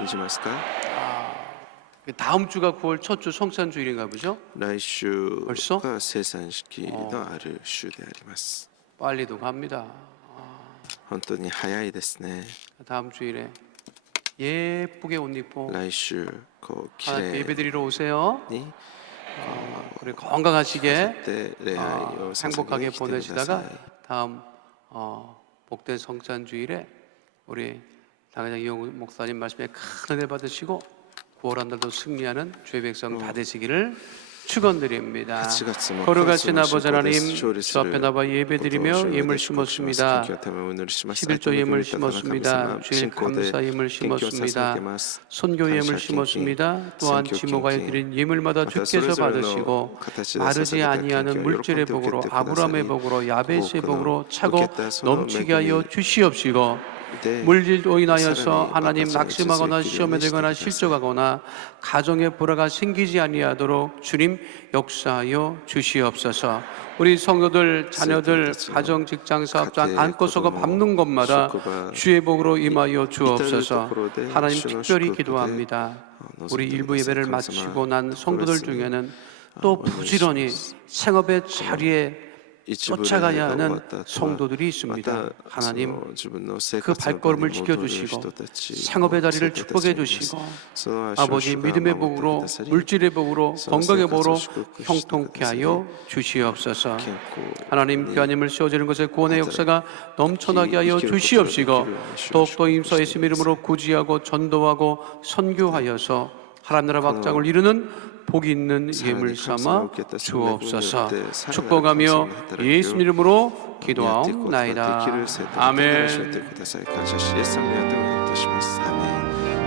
다음 주가 9월 첫 주 성찬 주일인가 보죠? 벌써? 빨리도 갑니다. 다음 주일에 예쁘게 옷 입고 하나님께 예배드리러 오세요. 우리 건강하시게 행복하게 보내시다가 다음 복된 성찬 주일에 우리 당회장 이용훈 목사님 말씀에 큰 은혜 받으시고 9월 한 달도 승리하는 주의 백성 다 되시기를 축원드립니다. 거룩하신 아버지 하나님, 주 앞에 나와 예배드리며 예물 심었습니다. 11조 예물 심었습니다. 주일 감사 예물 심었습니다. 선교 예물 심었습니다. 또한 지모가에 드린 예물마다 주께서 받으시고 마르지 아니하는 물질의 복으로 아브라함의 복으로 야벳의 복으로 차고 넘치게 하여 주시옵시고 물질로 인하여서 하나님 낙심하거나 시험에 들거나 실족하거나 가정에 불화가 생기지 아니하도록 주님 역사하여 주시옵소서. 우리 성도들, 자녀들, 가정, 직장, 사업장 안고서고 밟는 것마다 주의 복으로 임하여 주옵소서. 하나님 특별히 기도합니다. 우리 일부 예배를 마치고 난 성도들 중에는 또 부지런히 생업의 자리에 쫓아가야 하는 성도들이 있습니다. 하나님 그 발걸음을 지켜주시고 생업의 자리를 축복해 주시고 아버지 믿음의 복으로 물질의 복으로 건강의 복으로 형통케 하여 주시옵소서. 하나님 교회님을 씌워지는 것에 구원의 역사가 넘쳐나게 하여 주시옵시고 더욱더 임서 예수 이름으로 구지하고 전도하고 선교하여서 하나님 나라 확장을 이루는 복이 있는 예물 삼아 주옵소서. 축복하며 예수 이름으로 기도하옵나이다. 아멘.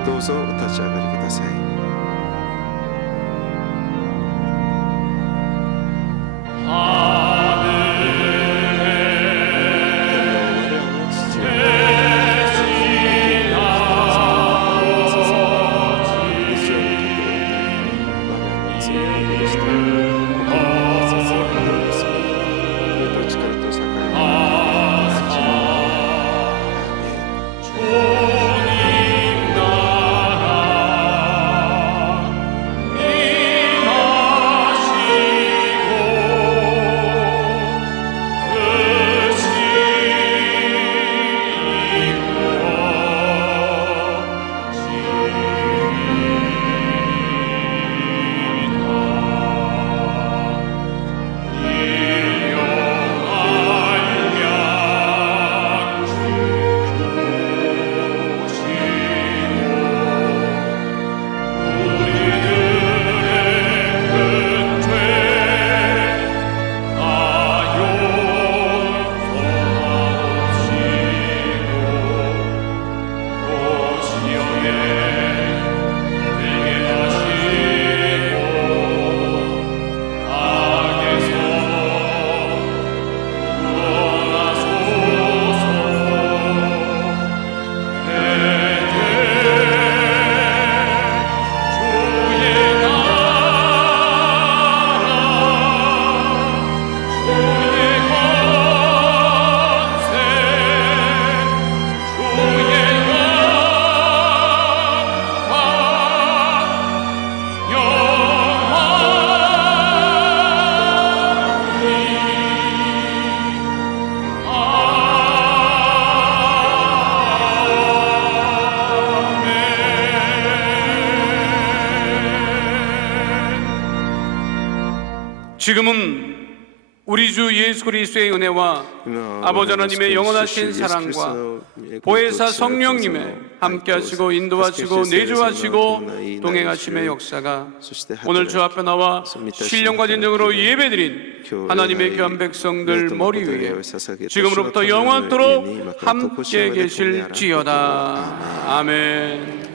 どうぞお立ち上がりください。 주님 나라 지금은 우리 주 예수 그리스도의 은혜와 아버지 하나님의 영원하신 사랑과 보혜사 성령님의 함께하시고 인도하시고 내주하시고 동행하심의 역사가 오늘 주 앞에 나와 신령과 진정으로 예배드린 하나님의 귀한 백성들 머리 위에 지금으로부터 영원토록 함께 계실지어다. 아멘.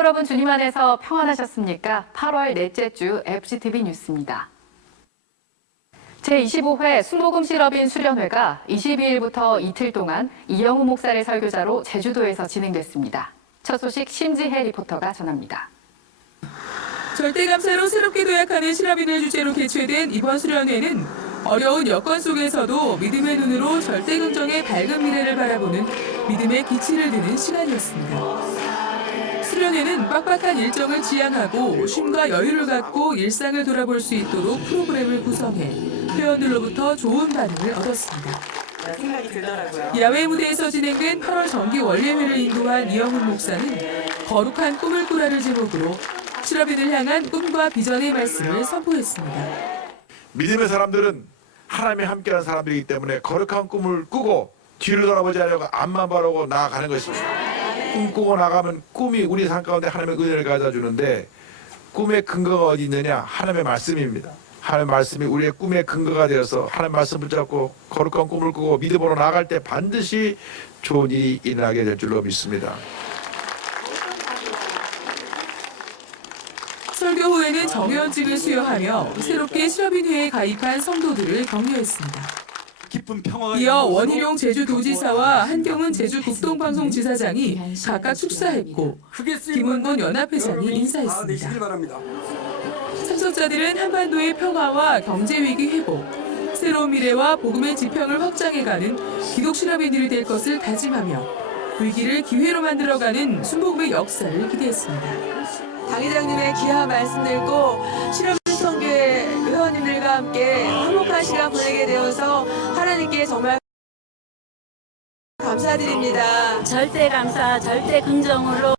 여러분 주님 안에서 평안하셨습니까? 8월 넷째 주 FGTV 뉴스입니다. 제25회 순복음 실업인 수련회가 22일부터 이틀 동안 이영우 목사를 설교자로 제주도에서 진행됐습니다. 첫 소식 심지혜 리포터가 전합니다. 절대감사로 새롭게 도약하는 실업인을 주제로 개최된 이번 수련회는 어려운 여건 속에서도 믿음의 눈으로 절대 긍정의 밝은 미래를 바라보는 믿음의 기치를 드는 시간이었습니다. 수련회는 빡빡한 일정을 지양하고 쉼과 여유를 갖고 일상을 돌아볼 수 있도록 프로그램을 구성해 회원들로부터 좋은 반응을 얻었습니다. 야외 무대에서 진행된 8월 정기 원례회를 인도한 이영훈 목사는 거룩한 꿈을 꾸라를 제목으로 실업인을 향한 꿈과 비전의 말씀을 선포했습니다. 믿음의 사람들은 하나님이 함께하는 사람들이기 때문에 거룩한 꿈을 꾸고 뒤를 돌아보지 않으려고 앞만 바라고 나아가는 것입니다. 꿈꾸고 나가면 꿈이 우리 삶 가운데 하나님의 은혜를 가져주는데 꿈의 근거가 어디 있느냐? 하나님의 말씀입니다. 하나님의 말씀이 우리의 꿈의 근거가 되어서 하나님의 말씀을 붙잡고 거룩한 꿈을 꾸고 믿음으로 나아갈 때 반드시 좋은 일이 일어나게 될 줄로 믿습니다. 설교 후에는 정회원직을 수여하며 새롭게 실업인회에 가입한 성도들을 격려했습니다. 이어 원희룡 제주도지사와 한경은 제주국동방송지사장이 각각 축사했고 김은곤 연합회장이 인사했습니다. 참석자들은 한반도의 평화와 경제위기 회복, 새로운 미래와 복음의 지평을 확장해가는 기독 실업인들이 될 것을 다짐하며 위기를 기회로 만들어가는 순복음의 역사를 기대했습니다. 당회장님의 귀한 말씀 듣고 실업인 선교회 회원님들과 함께 화목한 시간 보내게 되어서 하나님께 정말 감사드립니다. 절대 감사, 절대 긍정으로